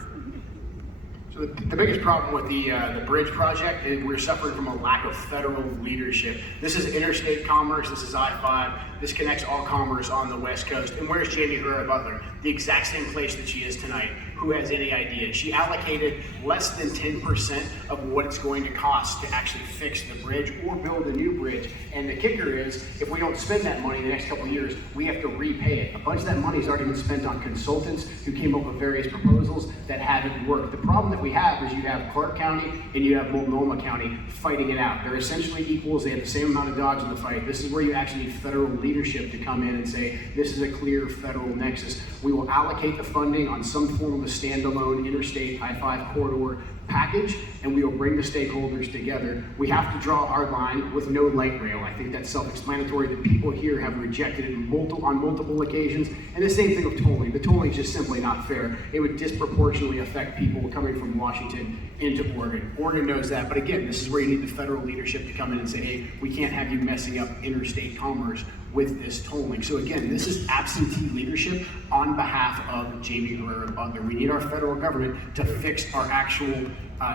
So the biggest problem with the bridge project is we're suffering from a lack of federal leadership. This is interstate commerce, this is I-5, this connects all commerce on the West Coast. And where's Jamie Herrera Butler? The exact same place that she is tonight. Who has any idea? She allocated less than 10% of what it's going to cost to actually fix the bridge or build a new bridge. And the kicker is, if we don't spend that money in the next couple of years, we have to repay it. A bunch of that money has already been spent on consultants who came up with various proposals that haven't worked. The problem that we have is you have Clark County and you have Multnomah County fighting it out. They're essentially equals. They have the same amount of dogs in the fight. This is where you actually need federal leadership to come in and say, this is a clear federal nexus. We will allocate the funding on some form of a standalone interstate I-5 corridor package, and we will bring the stakeholders together. We have to draw our line with no light rail. I think that's self-explanatory. The people here have rejected it on multiple occasions, and the same thing with tolling. The tolling is just simply not fair. It would disproportionately affect people coming from Washington into Oregon. Oregon knows that, but again, this is where you need the federal leadership to come in and say, hey, we can't have you messing up interstate commerce with this tolling. So again, this is absentee leadership on behalf of Jamie Herrera Butler. We need our federal government to fix our actual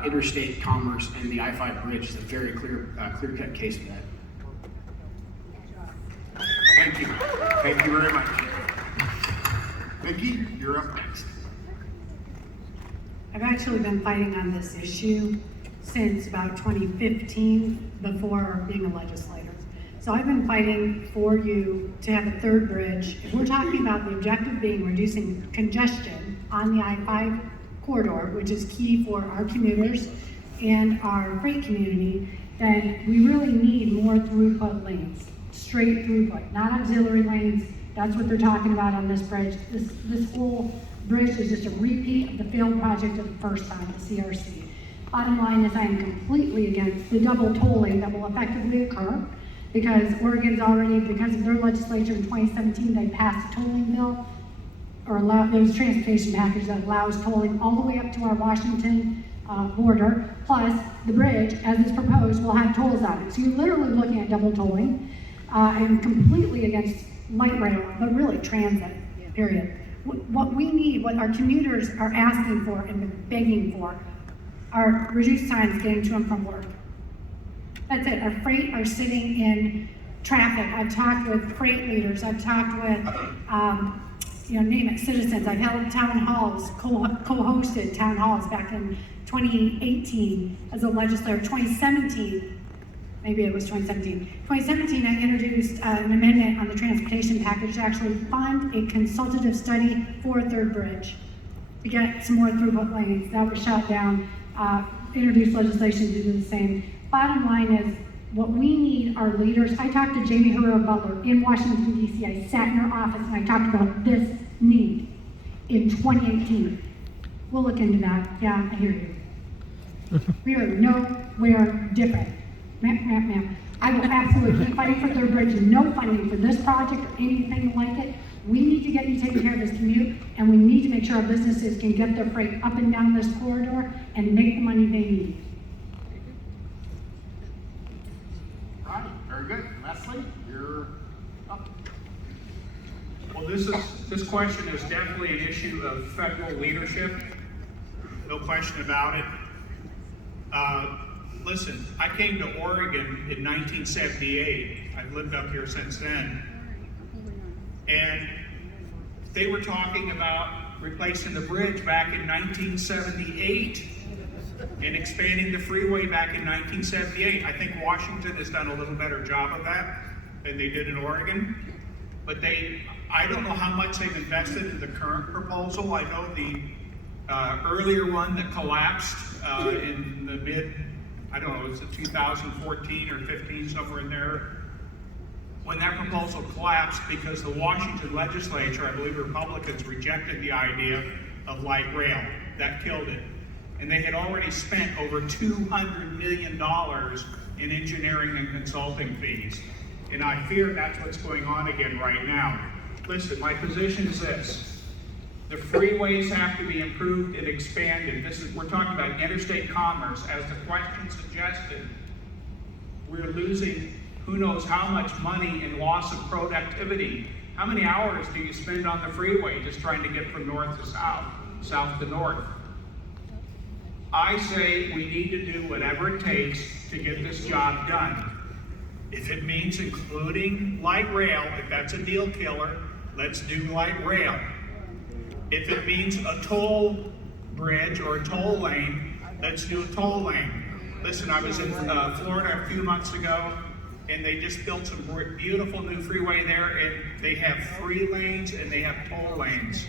interstate commerce, and the I-5 bridge is a very clear-cut case of that. Thank you. Thank you very much. Vicki, you're up next. I've actually been fighting on this issue since about 2015, before being a legislator. So I've been fighting for you to have a third bridge. If we're talking about the objective being reducing congestion on the I-5 corridor, which is key for our commuters and our freight community, then we really need more throughput lanes, straight throughput, not auxiliary lanes. That's what they're talking about on this bridge. This whole bridge is just a repeat of the failed project of the first time, the CRC. Bottom line is I am completely against the double tolling that will effectively occur. because Oregon's already, because of their legislature in 2017, they passed a tolling bill, or there's a transportation package that allows tolling all the way up to our Washington border, plus the bridge, as is proposed, will have tolls on it. So you're literally looking at double tolling, and completely against light rail, but really transit, period. What we need, what our commuters are asking for and begging for, are reduced times getting to and from work. That's it. Our freight are sitting in traffic. I've talked with freight leaders. I've talked with, name it, citizens. I've held town halls, co-hosted town halls back in 2018 as a legislator. 2017, maybe it was 2017. 2017, I introduced an amendment on the transportation package to actually fund a consultative study for a third bridge to get some more throughput lanes. That was shot down. Introduced legislation to do the same. Bottom line is, what we need are leaders. I talked to Jamie Herrera Butler in Washington, D.C. I sat in her office and I talked about this need in 2018. We'll look into that. Yeah, I hear you. We are nowhere different. Ma'am. I will absolutely keep fighting for Third Bridge and no funding for this project or anything like it. We need to get you taking care of this commute, and we need to make sure our businesses can get their freight up and down this corridor and make the money they need. All right, very good. Leslie, you're up. Well, this question is definitely an issue of federal leadership, no question about it. Listen, I came to Oregon in 1978. I've lived up here since then. And they were talking about replacing the bridge back in 1978 and expanding the freeway back in 1978. I think Washington has done a little better job of that than they did in Oregon. But I don't know how much they've invested in the current proposal. I know the earlier one that collapsed in the was it 2014 or 15, somewhere in there, when that proposal collapsed because the Washington legislature, I believe Republicans, rejected the idea of light rail. That killed it. And they had already spent over $200 million in engineering and consulting fees. And I fear that's what's going on again right now. Listen, my position is this. The freeways have to be improved and expanded. We're talking about interstate commerce. As the question suggested, we're losing who knows how much money in loss of productivity. How many hours do you spend on the freeway just trying to get from north to south, south to north? I say we need to do whatever it takes to get this job done. If it means including light rail, if that's a deal killer, let's do light rail. If it means a toll bridge or a toll lane, let's do a toll lane. Listen, I was in Florida a few months ago, and they just built some beautiful new freeway there, and they have 3 lanes and they have toll lanes.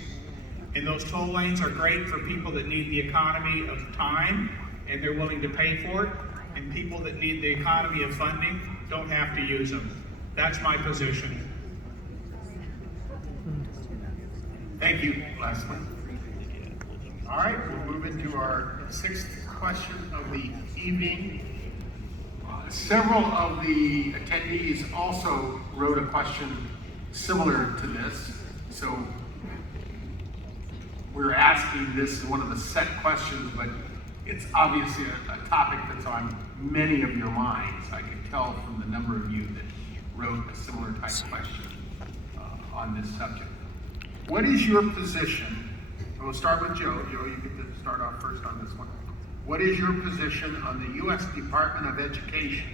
And those toll lanes are great for people that need the economy of time and they're willing to pay for it, and people that need the economy of funding don't have to use them. That's my position. Thank you, Leslie. All right, we'll move into our 6th question of the evening. Several of the attendees also wrote a question similar to this, so we're asking this as one of the set questions, but it's obviously a topic that's on many of your minds. I can tell from the number of you that wrote a similar type of question on this subject. What is your position? We'll start with Joe. Joe, you get to start off first on this one. What is your position on the U.S. Department of Education?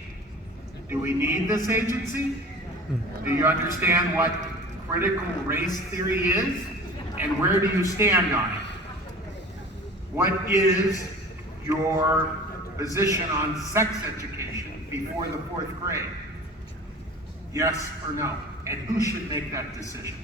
Do we need this agency? Do you understand what critical race theory is? And where do you stand on it? What is your position on sex education before the 4th grade? Yes or no? And who should make that decision?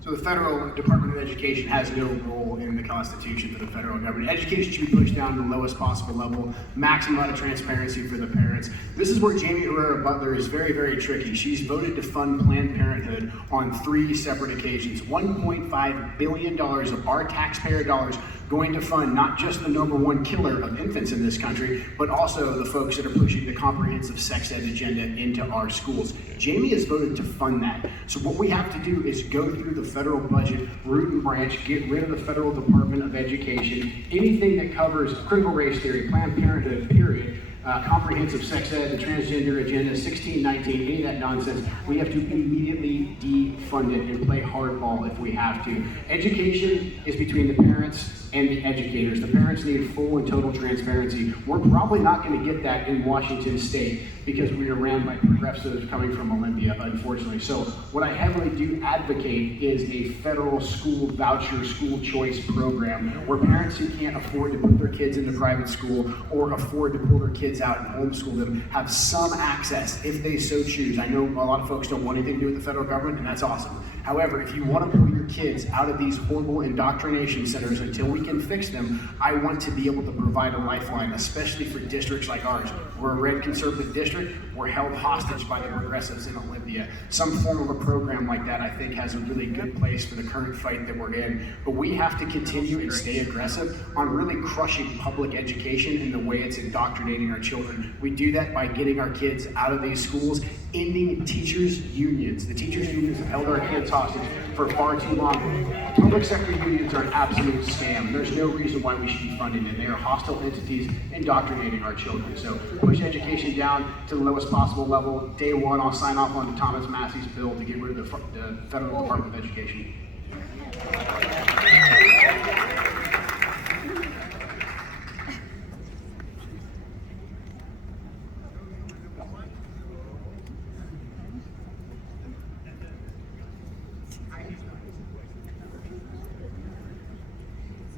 So the federal Department of Education has no role in the Constitution for the federal government. Education should be pushed down to the lowest possible level, maximum amount of transparency for the parents. This is where Jamie Herrera Butler is very, very tricky. She's voted to fund Planned Parenthood on 3 separate occasions. $1.5 billion of our taxpayer dollars going to fund not just the #1 killer of infants in this country, but also the folks that are pushing the comprehensive sex ed agenda into our schools. Jamie has voted to fund that. So what we have to do is go through the federal budget, root and branch, get rid of the federal Department of Education, anything that covers critical race theory, Planned Parenthood, period, comprehensive sex ed, the transgender agenda, 1619, any of that nonsense. We have to immediately defund it and play hardball if we have to. Education is between the parents and the educators. The parents need full and total transparency. We're probably not going to get that in Washington State because we are ran by progressives coming from Olympia, unfortunately. So what I heavily do advocate is a federal school voucher, school choice program where parents who can't afford to put their kids into private school or afford to pull their kids out and homeschool them have some access if they so choose. I know a lot of folks don't want anything to do with the federal government, and that's awesome. However, if you want to pull your kids out of these horrible indoctrination centers until we can fix them, I want to be able to provide a lifeline, especially for districts like ours. We're a red conservative district. We're held hostage by the progressives in Olympia. Some form of a program like that, I think, has a really good place for the current fight that we're in. But we have to continue and stay aggressive on really crushing public education and the way it's indoctrinating our children. We do that by getting our kids out of these schools, ending teachers' unions. The teachers' unions have held our kids hostage for far too long. Public sector unions are an absolute scam. There's no reason why we should be funding them. They are hostile entities indoctrinating our children. So push education down to the lowest possible level. Day one, I'll sign off on Thomas Massey's bill to get rid of the Federal Department of Education.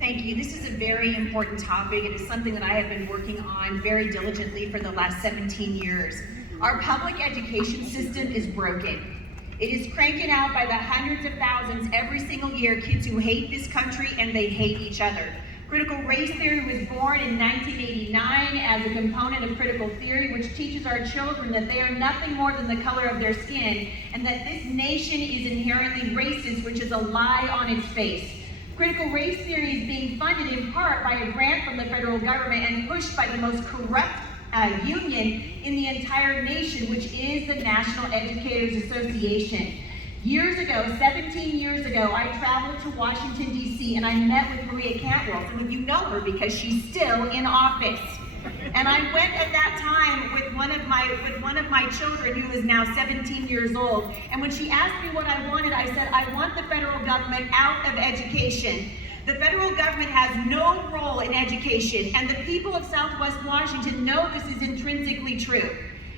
Thank you. This is a very important topic. It is something that I have been working on very diligently for the last 17 years. Our public education system is broken. It is cranking out by the hundreds of thousands every single year kids who hate this country and they hate each other. Critical race theory was born in 1989 as a component of critical theory, which teaches our children that they are nothing more than the color of their skin and that this nation is inherently racist, which is a lie on its face. Critical race theory is being funded in part by a grant from the federal government and pushed by the most corrupt union in the entire nation, which is the National Educators Association. Years ago, 17 years ago, I traveled to Washington, D.C., and I met with Maria Cantwell. Some of you know her because she's still in office. And I went at that time with one of my children who is now 17 years old. And when she asked me what I wanted, I said, I want the federal government out of education. The federal government has no role in education, and the people of Southwest Washington know this is intrinsically true.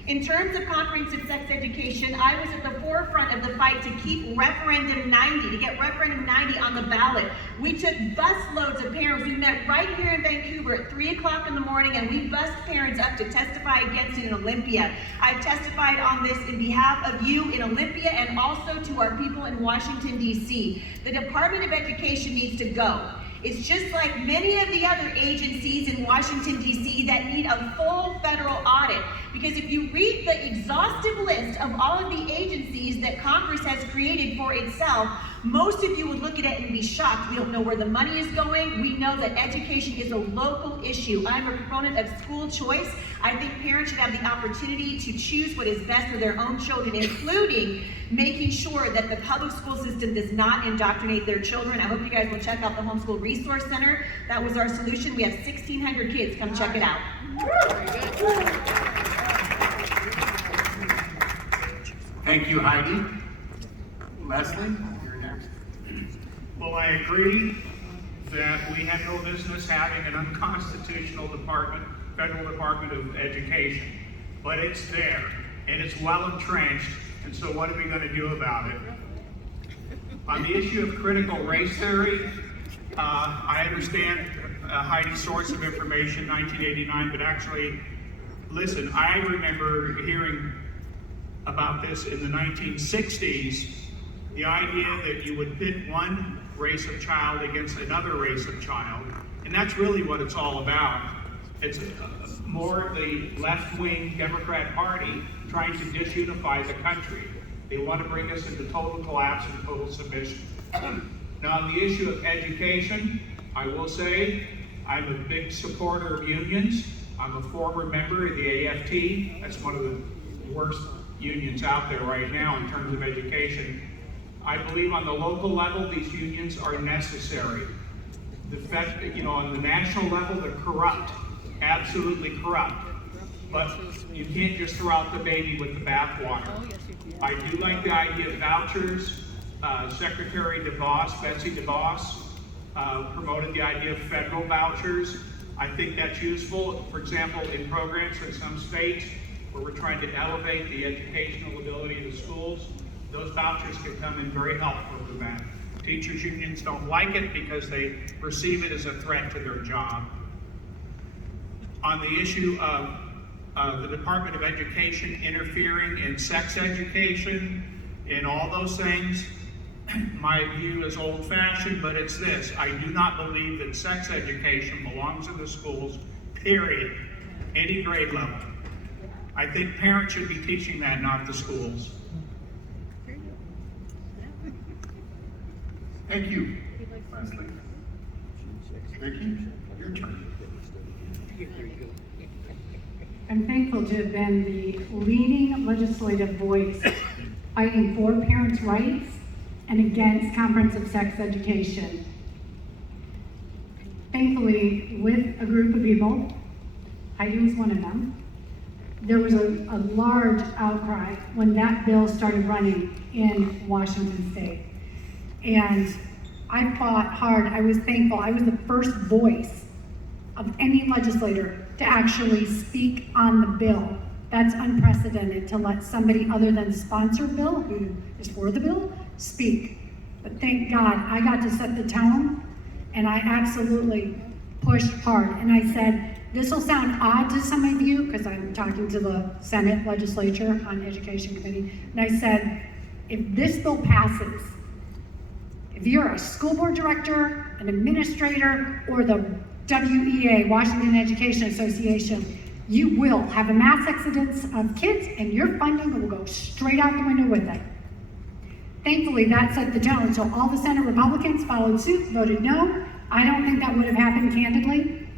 In terms of comprehensive sex education, I was at the forefront of the fight to keep Referendum 90, to get Referendum 90 on the ballot. We took busloads of parents. We met right here in Vancouver at 3 o'clock in the morning, and we bussed parents up to testify against it in Olympia. I've testified on this in behalf of you in Olympia and also to our people in Washington, D.C. The Department of Education needs to go. It's just like many of the other agencies in Washington, D.C. that need a full federal audit. Because if you read the exhaustive list of all of the agencies that Congress has created for itself, most of you would look at it and be shocked. We don't know where the money is going. We know that education is a local issue. I'm a proponent of school choice. I think parents should have the opportunity to choose what is best for their own children, including making sure that the public school system does not indoctrinate their children. I hope you guys will check out the Homeschool Resource Center. That was our solution. We have 1,600 kids. Come check it out. Thank you, Heidi. Leslie, you're next. Well, I agree that we have no business having an unconstitutional department, federal Department of Education, but it's there and it's well entrenched. And so what are we going to do about it? On the issue of critical race theory, I understand Heidi's source of information, 1989, but actually, listen, I remember hearing about this in the 1960s, the idea that you would pit one race of child against another race of child, and that's really what it's all about. It's more the left-wing Democrat Party trying to disunify the country. They want to bring us into total collapse and total submission. Now, on the issue of education, I will say, I'm a big supporter of unions. I'm a former member of the AFT. That's one of the worst unions out there right now in terms of education. I believe on the local level, these unions are necessary. On the national level, they're corrupt, absolutely corrupt. But you can't just throw out the baby with the bathwater. I do like the idea of vouchers. Secretary DeVos, Betsy DeVos, promoted the idea of federal vouchers. I think that's useful, for example, in programs in some states where we're trying to elevate the educational ability of the schools. Those vouchers can come in very helpful for that. Teachers' unions don't like it because they perceive it as a threat to their job. On the issue of the Department of Education interfering in sex education and all those things, my view is old-fashioned, but it's this. I do not believe that sex education belongs in the schools, period, any grade level. I think parents should be teaching that, not the schools. Thank you. Leslie. Vicky, your turn. I'm thankful to have been the leading legislative voice fighting for parents' rights and against comprehensive sex education. Thankfully, with a group of people, Heidi was one of them, there was a large outcry when that bill started running in Washington State. And I fought hard. I was thankful. I was the first voice of any legislator to actually speak on the bill. That's unprecedented, to let somebody other than the sponsor bill, who is for the bill, speak. But thank God I got to set the tone, and I absolutely pushed hard. And I said, this will sound odd to some of you, because I'm talking to the Senate legislature on Education Committee, and I said, if this bill passes, if you're a school board director, an administrator, or the WEA, Washington Education Association, you will have a mass exodus of kids, and your funding will go straight out the window with it. Thankfully, that set the tone, so all the Senate Republicans followed suit, voted no. I don't think that would have happened candidly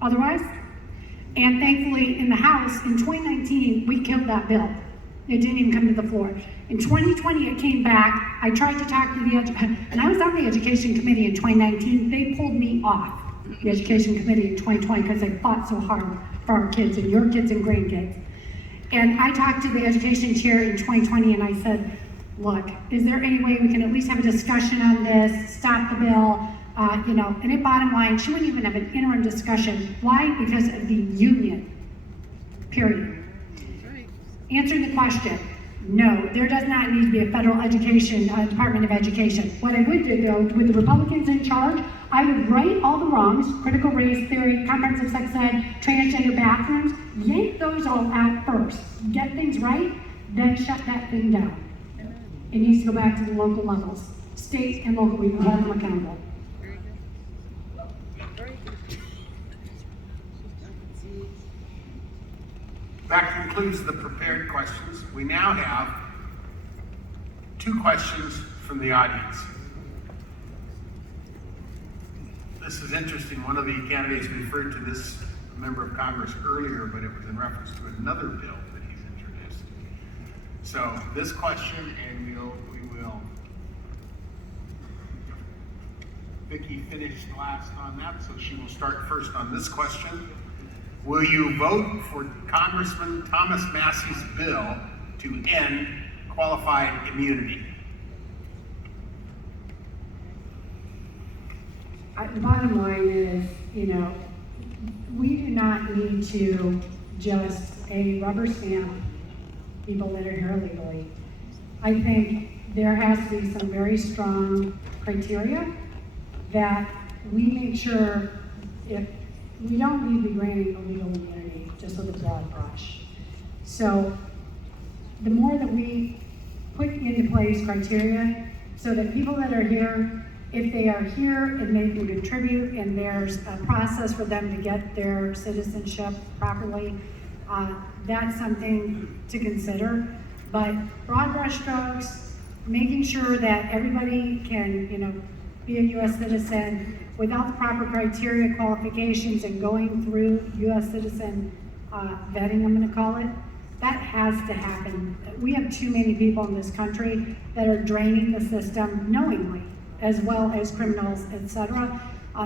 otherwise. And thankfully, in the House, in 2019, we killed that bill. It didn't even come to the floor. In 2020, it came back. I tried to talk to and I was on the Education Committee in 2019. They pulled me off the Education Committee in 2020 because they fought so hard for our kids and your kids and grandkids. And I talked to the education chair in 2020 and I said, look, is there any way we can at least have a discussion on this, stop the bill? And at bottom line, she wouldn't even have an interim discussion. Why? Because of the union, period. Answering the question, no, there does not need to be a federal education, Department of Education. What I would do, though, with the Republicans in charge, I would right all the wrongs, critical race theory, comprehensive sex ed, transgender bathrooms, yank those all out first, get things right, then shut that thing down. It needs to go back to the local levels. State and local, we can hold them accountable. That concludes the prepared questions. We now have 2 questions from the audience. This is interesting. One of the candidates referred to this member of Congress earlier, but it was in reference to another bill that he's introduced. So this question, and we will. Vicki finished last on that, so she will start first on this question. Will you vote for Congressman Thomas Massey's bill to end qualified immunity? The bottom line is, we do not need to just rubber stamp people that are here illegally. I think there has to be some very strong criteria that we make sure if we don't need to be granting illegal immunity just with a broad brush. So the more that we put into place criteria so that people that are here, if they are here and they can contribute and there's a process for them to get their citizenship properly, that's something to consider. But broad brush strokes, making sure that everybody can, be a U.S. citizen without the proper criteria, qualifications, and going through U.S. citizen vetting, I'm gonna call it, that has to happen. We have too many people in this country that are draining the system knowingly, as well as criminals, etc.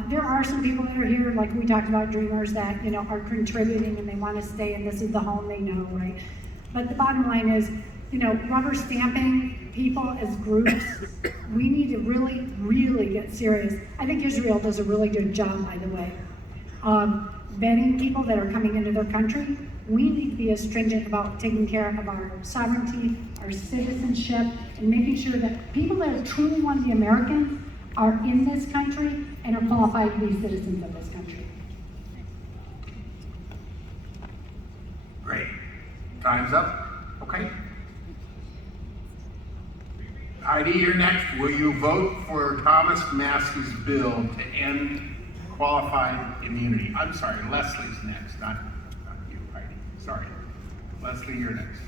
There are some people that are here, like we talked about, dreamers that, you know, are contributing and they want to stay and this is the home they know, right? But the bottom line is, you know, rubber stamping people as groups, we need to really, really get serious. I think Israel does a really good job, by the way. Vetting people that are coming into their country, we need to be as stringent about taking care of our sovereignty, our citizenship, and making sure that people that truly want to be Americans are in this country and are qualified to be citizens of this country. Great. Time's up. Okay. Heidi, you're next. Will you vote for Thomas Massey's bill to end qualified immunity? I'm sorry, Leslie's next, not you, Heidi. Sorry. Leslie, you're next.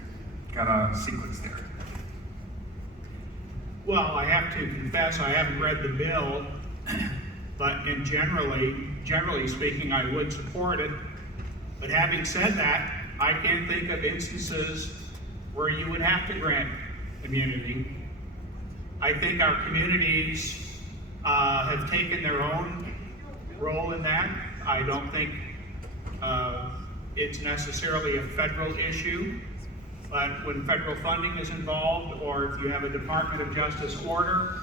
Got a sequence there. Well, I have to confess, I haven't read the bill, but generally speaking, I would support it. But having said that, I can't think of instances where you would have to grant immunity. I think our communities have taken their own role in that. I don't think it's necessarily a federal issue. But when federal funding is involved, or if you have a Department of Justice order,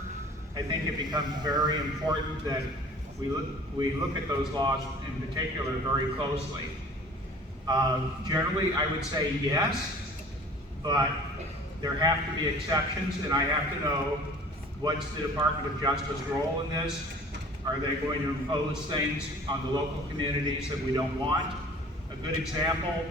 I think it becomes very important that we look at those laws in particular very closely. Generally, I would say yes, but there have to be exceptions, and I have to know what's the Department of Justice role in this. Are they going to impose things on the local communities that we don't want? A good example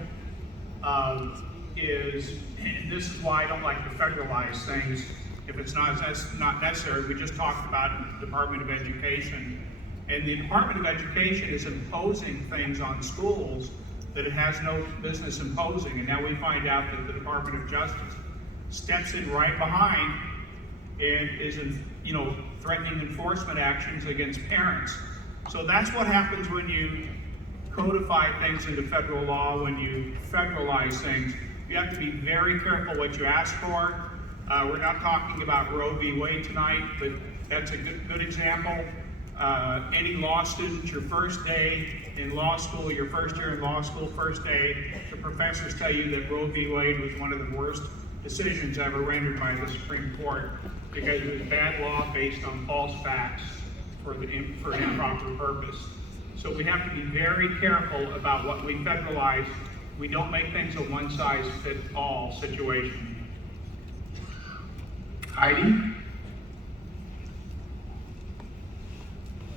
is, and this is why I don't like to federalize things if it's not necessary. We just talked about the Department of Education, and the Department of Education is imposing things on schools that it has no business imposing, and now we find out that the Department of Justice steps in right behind and is, threatening enforcement actions against parents. So that's what happens when you codify things into federal law, when you federalize things. You have to be very careful what you ask for. We're not talking about Roe v. Wade tonight, but that's a good example. Any law student, your first day in law school, your first year in law school, first day, the professors tell you that Roe v. Wade was one of the worst decisions ever rendered by the Supreme Court because it was bad law based on false facts for improper purpose. So we have to be very careful about what we federalize. We don't make things a one-size-fits-all situation. Heidi?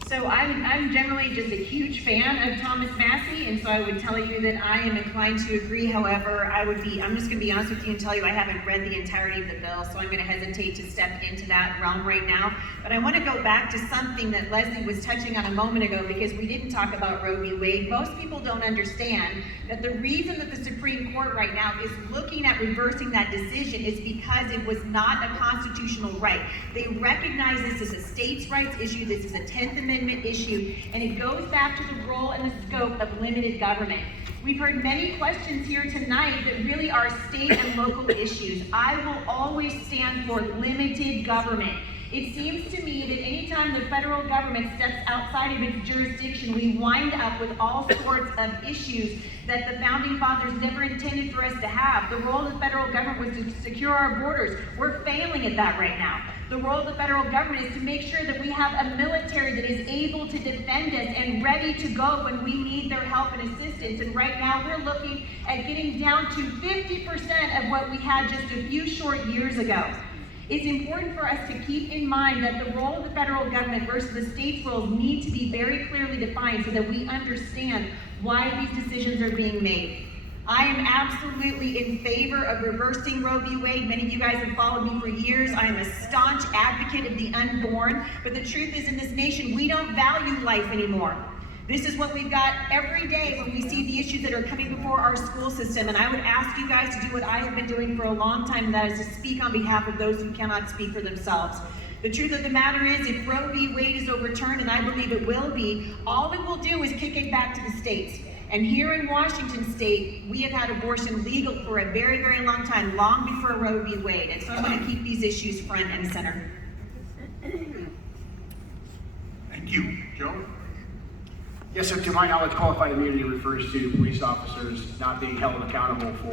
So I'm generally just a huge fan of Thomas Massey, and so I would tell you that I am inclined to agree. However, I'm just gonna be honest with you and tell you I haven't read the entirety of the bill, so I'm gonna hesitate to step into that realm right now. But I wanna go back to something that Leslie was touching on a moment ago, because we didn't talk about Roe v. Wade. Most people don't understand that the reason that the Supreme Court right now is looking at reversing that decision is because it was not a constitutional right. They recognize this as a states' rights issue, this is a 10th Amendment issue, and it goes back to the role and the scope of limited government. We've heard many questions here tonight that really are state and local issues. I will always stand for limited government. It seems to me that anytime the federal government steps outside of its jurisdiction, we wind up with all sorts of issues that the founding fathers never intended for us to have. The role of the federal government was to secure our borders. We're failing at that right now. The role of the federal government is to make sure that we have a military that is able to defend us and ready to go when we need their help and assistance. And right now we're looking at getting down to 50% of what we had just a few short years ago. It's important for us to keep in mind that the role of the federal government versus the state's roles need to be very clearly defined so that we understand why these decisions are being made. I am absolutely in favor of reversing Roe v. Wade. Many of you guys have followed me for years. I am a staunch advocate of the unborn, but the truth is in this nation, we don't value life anymore. This is what we've got every day when we see the issues that are coming before our school system. And I would ask you guys to do what I have been doing for a long time, and that is to speak on behalf of those who cannot speak for themselves. The truth of the matter is, if Roe v. Wade is overturned, and I believe it will be, all it will do is kick it back to the states. And here in Washington State, we have had abortion legal for a very, very long time, long before Roe v. Wade. And so I'm going to keep these issues front and center. Thank you. Joe? Yes, sir. To my knowledge, qualified immunity refers to police officers not being held accountable for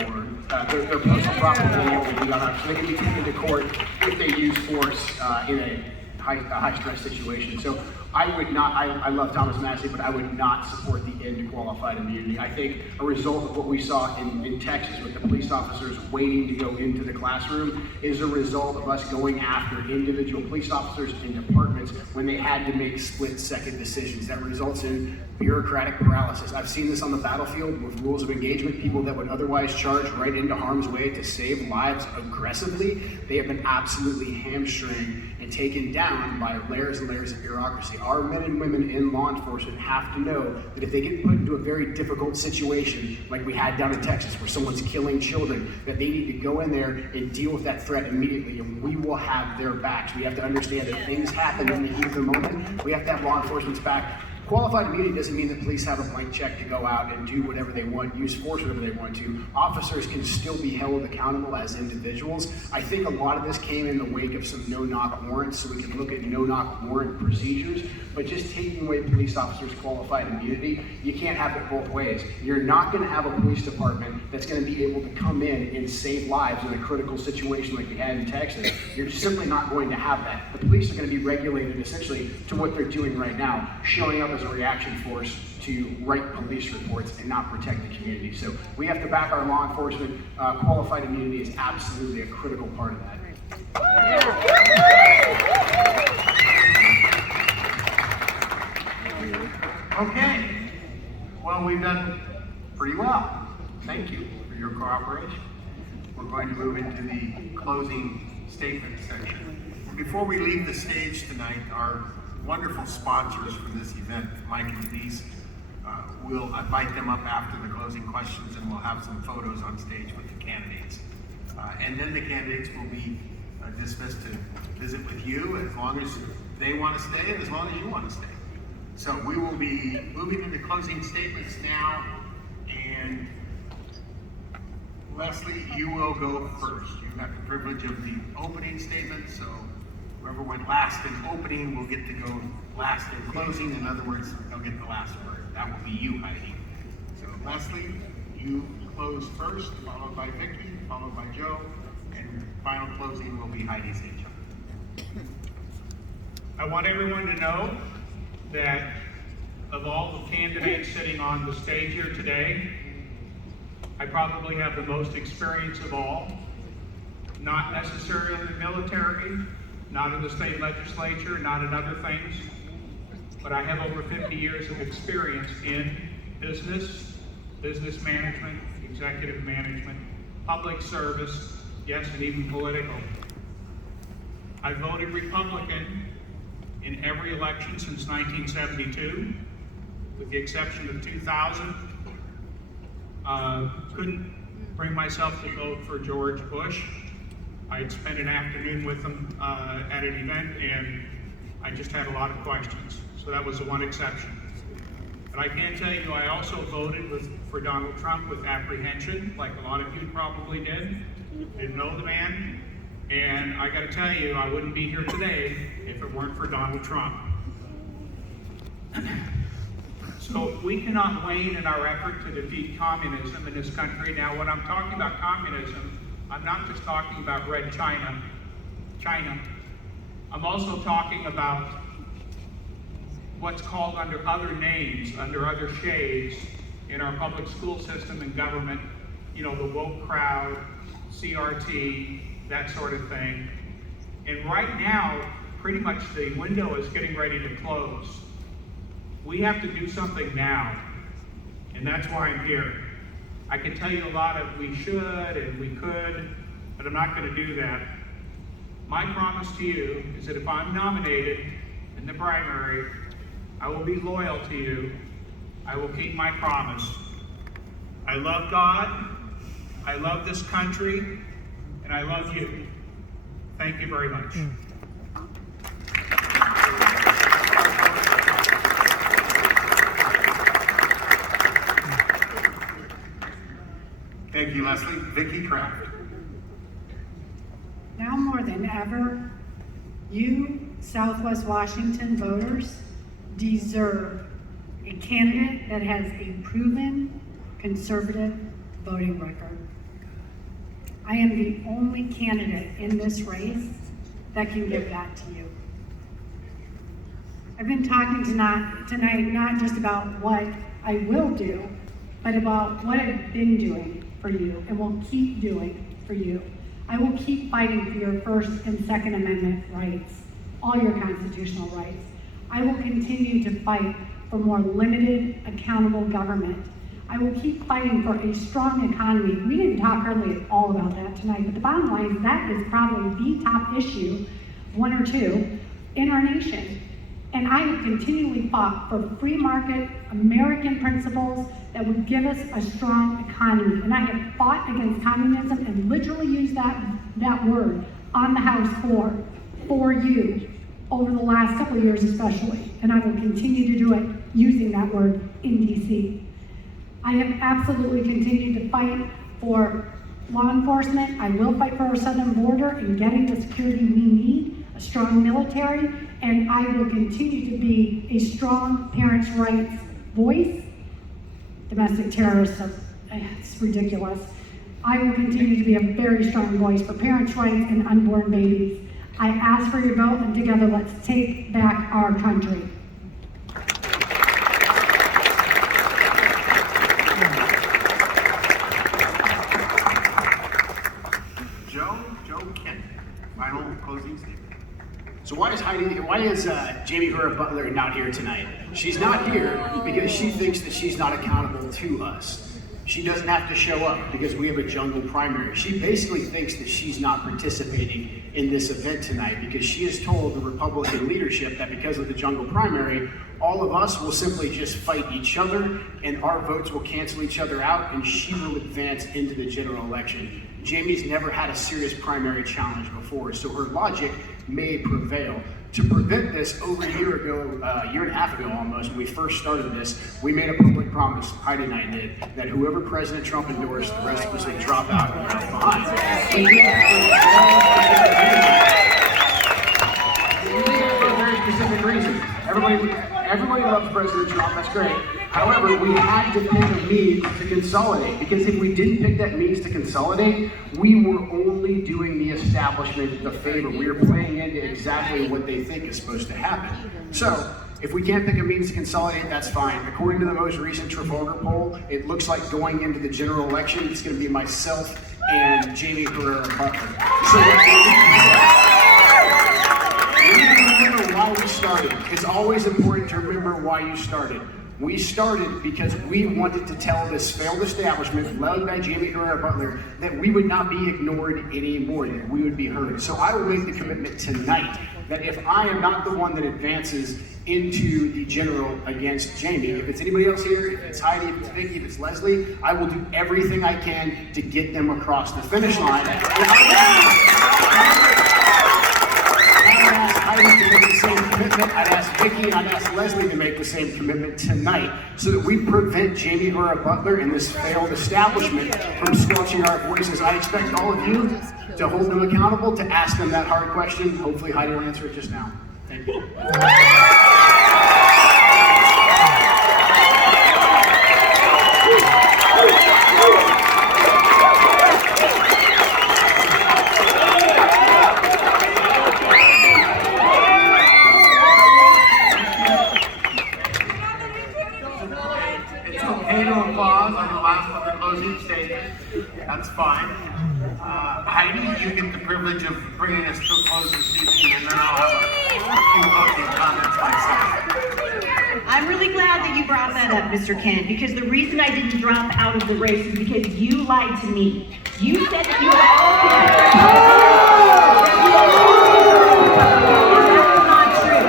their personal property being able to be on. So they can be taken to court if they use force in a high stress situation. So I would not, I love Thomas Massey, but I would not support the end to qualified immunity. I think a result of what we saw in Texas with the police officers waiting to go into the classroom is a result of us going after individual police officers and departments when they had to make split-second decisions. That results in bureaucratic paralysis. I've seen this on the battlefield with rules of engagement. People that would otherwise charge right into harm's way to save lives aggressively, they have been absolutely hamstringed and taken down by layers and layers of bureaucracy. Our men and women in law enforcement have to know that if they get put into a very difficult situation, like we had down in Texas where someone's killing children, that they need to go in there and deal with that threat immediately, and we will have their backs. We have to understand that things happen in the heat of the moment. We have to have law enforcement's back. Qualified immunity doesn't mean that police have a blank check to go out and do whatever they want, use force whatever they want to. Officers can still be held accountable as individuals. I think a lot of this came in the wake of some no-knock warrants, so we can look at no-knock warrant procedures. But just taking away police officers' qualified immunity, you can't have it both ways. You're not going to have a police department that's going to be able to come in and save lives in a critical situation like we had in Texas. You're simply not going to have that. The police are going to be regulated essentially to what they're doing right now, showing up as a reaction force to write police reports and not protect the community. So we have to back our law enforcement. Qualified immunity is absolutely a critical part of that. Okay. Well, we've done pretty well. Thank you for your cooperation. We're going to move into the closing statement section. Before we leave the stage tonight, our wonderful sponsors for this event, Mike and Denise, we'll invite them up after the closing questions, and we'll have some photos on stage with the candidates. And then the candidates will be dismissed to visit with you as long as they want to stay and as long as you want to stay. So we will be moving into closing statements now, and Leslie, you will go first. You have the privilege of the opening statement, so whoever went last in opening will get to go last in closing. In other words, they'll get the last word. That will be you, Heidi. So Leslie, you close first, followed by Vicki, followed by Joe, and final closing will be Heidi St. John. I want everyone to know that of all the candidates sitting on the stage here today, I probably have the most experience of all. Not necessarily in the military, not in the state legislature, not in other things, but I have over 50 years of experience in business, business management, executive management, public service, yes, and even political. I voted Republican in every election since 1972, with the exception of 2000. Couldn't bring myself to vote for George Bush. I had spent an afternoon with him at an event, and I just had a lot of questions. So that was the one exception. But I can tell you, I also voted for Donald Trump with apprehension, like a lot of you probably did. Didn't know the man. And I gotta tell you, I wouldn't be here today if it weren't for Donald Trump. So we cannot wane in our effort to defeat communism in this country. Now, when I'm talking about communism, I'm not just talking about Red China. I'm also talking about what's called under other names, under other shades in our public school system and government, you know, the woke crowd, CRT, that sort of thing. And right now, pretty much the window is getting ready to close. We have to do something now, and that's why I'm here. I can tell you a lot of we should and we could, but I'm not going to do that. My promise to you is that if I'm nominated in the primary, I will be loyal to you. I will keep my promise. I love God, I love this country, and I love you. Thank you very much. Thank you, Leslie. Vicki Kraft. Now more than ever, you Southwest Washington voters deserve a candidate that has a proven conservative voting record. I am the only candidate in this race that can give that to you. I've been talking tonight not just about what I will do, but about what I've been doing for you and will keep doing for you. I will keep fighting for your First and Second Amendment rights, all your constitutional rights. I will continue to fight for more limited, accountable government. I will keep fighting for a strong economy. We didn't talk hardly at all about that tonight, but the bottom line is that is probably the top issue, one or two, in our nation. And I have continually fought for free market, American principles that would give us a strong economy. And I have fought against communism and literally used that word on the House floor for you over the last couple of years especially. And I will continue to do it using that word in DC. I have absolutely continued to fight for law enforcement. I will fight for our southern border and getting the security we need, a strong military, and I will continue to be a strong parents' rights voice. Domestic terrorists, it's ridiculous. I will continue to be a very strong voice for parents' rights and unborn babies. I ask for your vote, and together let's take back our country. Joe Kent, final closing statement. So why is Jamie Hura Butler not here tonight? She's not here because she thinks that she's not accountable to us. She doesn't have to show up because we have a jungle primary. She basically thinks that she's not participating in this event tonight because she has told the Republican leadership that because of the jungle primary, all of us will simply just fight each other and our votes will cancel each other out and she will advance into the general election. Jamie's never had a serious primary challenge before, so her logic may prevail. To prevent this, over a year ago, year and a half ago almost, when we first started this, we made a public promise, Heidi and I did, that whoever President Trump endorsed, the rest of us would drop out and left behind. We did that for a very specific reason. Everybody loves President Trump, that's great. However, we had to pick a means to consolidate, because if we didn't pick that means to consolidate, we were only doing the establishment the favor. We were playing into exactly what they think is supposed to happen. So, if we can't pick a means to consolidate, that's fine. According to the most recent Trafalgar poll, it looks like going into the general election, it's going to be myself and Jamie Hura Butler. We need to remember why we started. It's always important to remember why you started. We started because we wanted to tell this failed establishment, led by Jamie Hura Butler, that we would not be ignored anymore, that we would be heard. So I will make the commitment tonight that if I am not the one that advances into the general against Jamie, if it's anybody else here, if it's Heidi, if it's Vicki, if it's Leslie, I will do everything I can to get them across the finish line. I'd ask Heidi to make the same commitment. I'd ask Vicki and I'd ask Leslie to make the same commitment tonight so that we prevent Jamie Hura Butler and this failed establishment from squelching our voices. I expect all of you to hold them accountable, to ask them that hard question. Hopefully Heidi will answer it just now. Thank you. It's okay to applause on the last of the closing statement. That's fine. Heidi, you get the privilege of bringing us to a close this evening, and then I'll have a few closing comments myself. I'm really glad that you brought that up, Mr. Kent, because the reason I didn't drop out of the race is because you lied to me. You said that you were That's not true.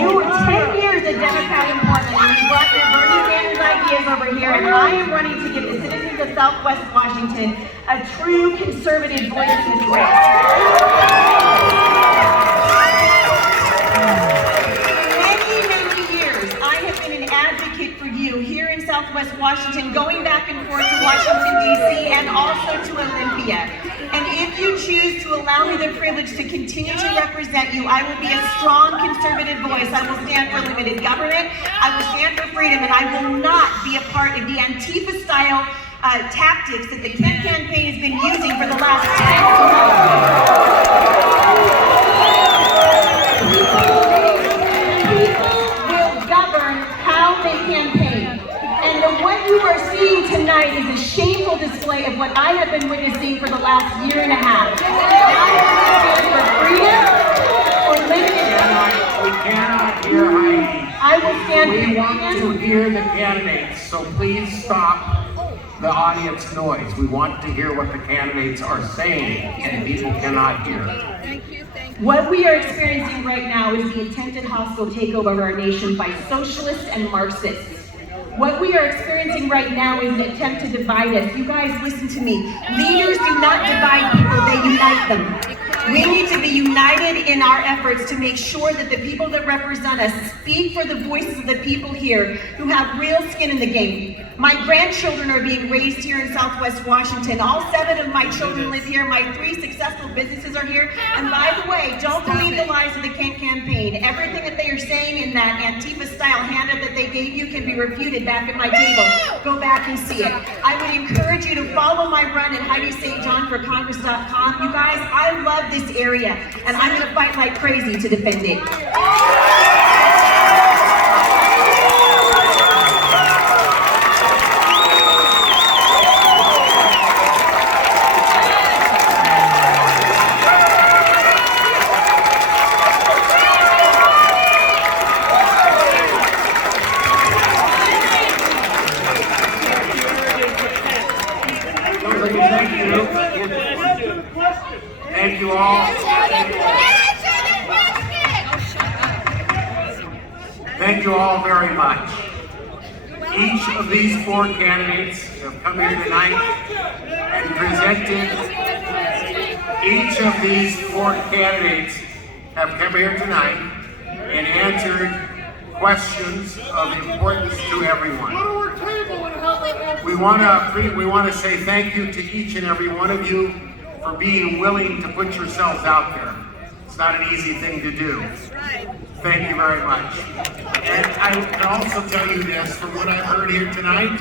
You were 10 years a Democrat in Portland, and you brought your Bernie Sanders ideas over here, and I am running to give the citizens of Southwest Washington a true conservative voice in this race. Many years, I have been an advocate for you here in Southwest Southwest Washington, going back and forth to Washington, D.C., and also to Olympia. And if you choose to allow me the privilege to continue to represent you, I will be a strong conservative voice. I will stand for limited government. I will stand for freedom, and I will not be a part of the Antifa-style tactics that the Kent campaign has been using for the last 10 People will govern how they campaign. And what you are seeing tonight is a shameful display of what I have been witnessing for the last year and a half. I will stand for freedom or limited government. We cannot hear Heidi. I will stand We for want to freedom. hear the candidates, so please stop the audience noise. We want to hear what the candidates are saying, and people cannot hear. What we are experiencing right now is the attempted hostile takeover of our nation by socialists and Marxists. What we are experiencing right now is an attempt to divide us. You guys, listen to me. Leaders do not divide people, they unite them. We need to be united in our efforts to make sure that the people that represent us speak for the voices of the people here who have real skin in the game. My grandchildren are being raised here in Southwest Washington. All 7 of my children live here. My 3 successful businesses are here. And by the way, don't believe the lies of the Kent campaign. Everything that they are saying in that Antifa-style handout that they gave you can be refuted back at my table. Go back and see it. I would encourage you to follow my run at HeidiSt.JohnForCongress.com. You guys, I love this area, and I'm going to fight like crazy to defend it. Thank you all. Thank you all very much. Each of these 4 candidates have come here tonight and presented. Each of these 4 candidates have come here tonight and answered questions of importance to everyone. We want to say thank you to each and every one of you for being willing to put yourselves out there. It's not an easy thing to do. Thank you very much. And I can also tell you this, from what I've heard here tonight,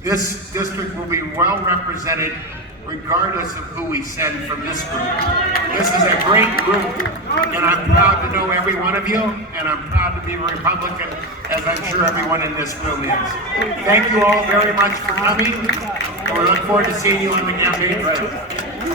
this district will be well represented regardless of who we send from this group. This is a great group, and I'm proud to know every one of you, and I'm proud to be a Republican, as I'm sure everyone in this room is. Thank you all very much for coming, and we look forward to seeing you on the campaign trail.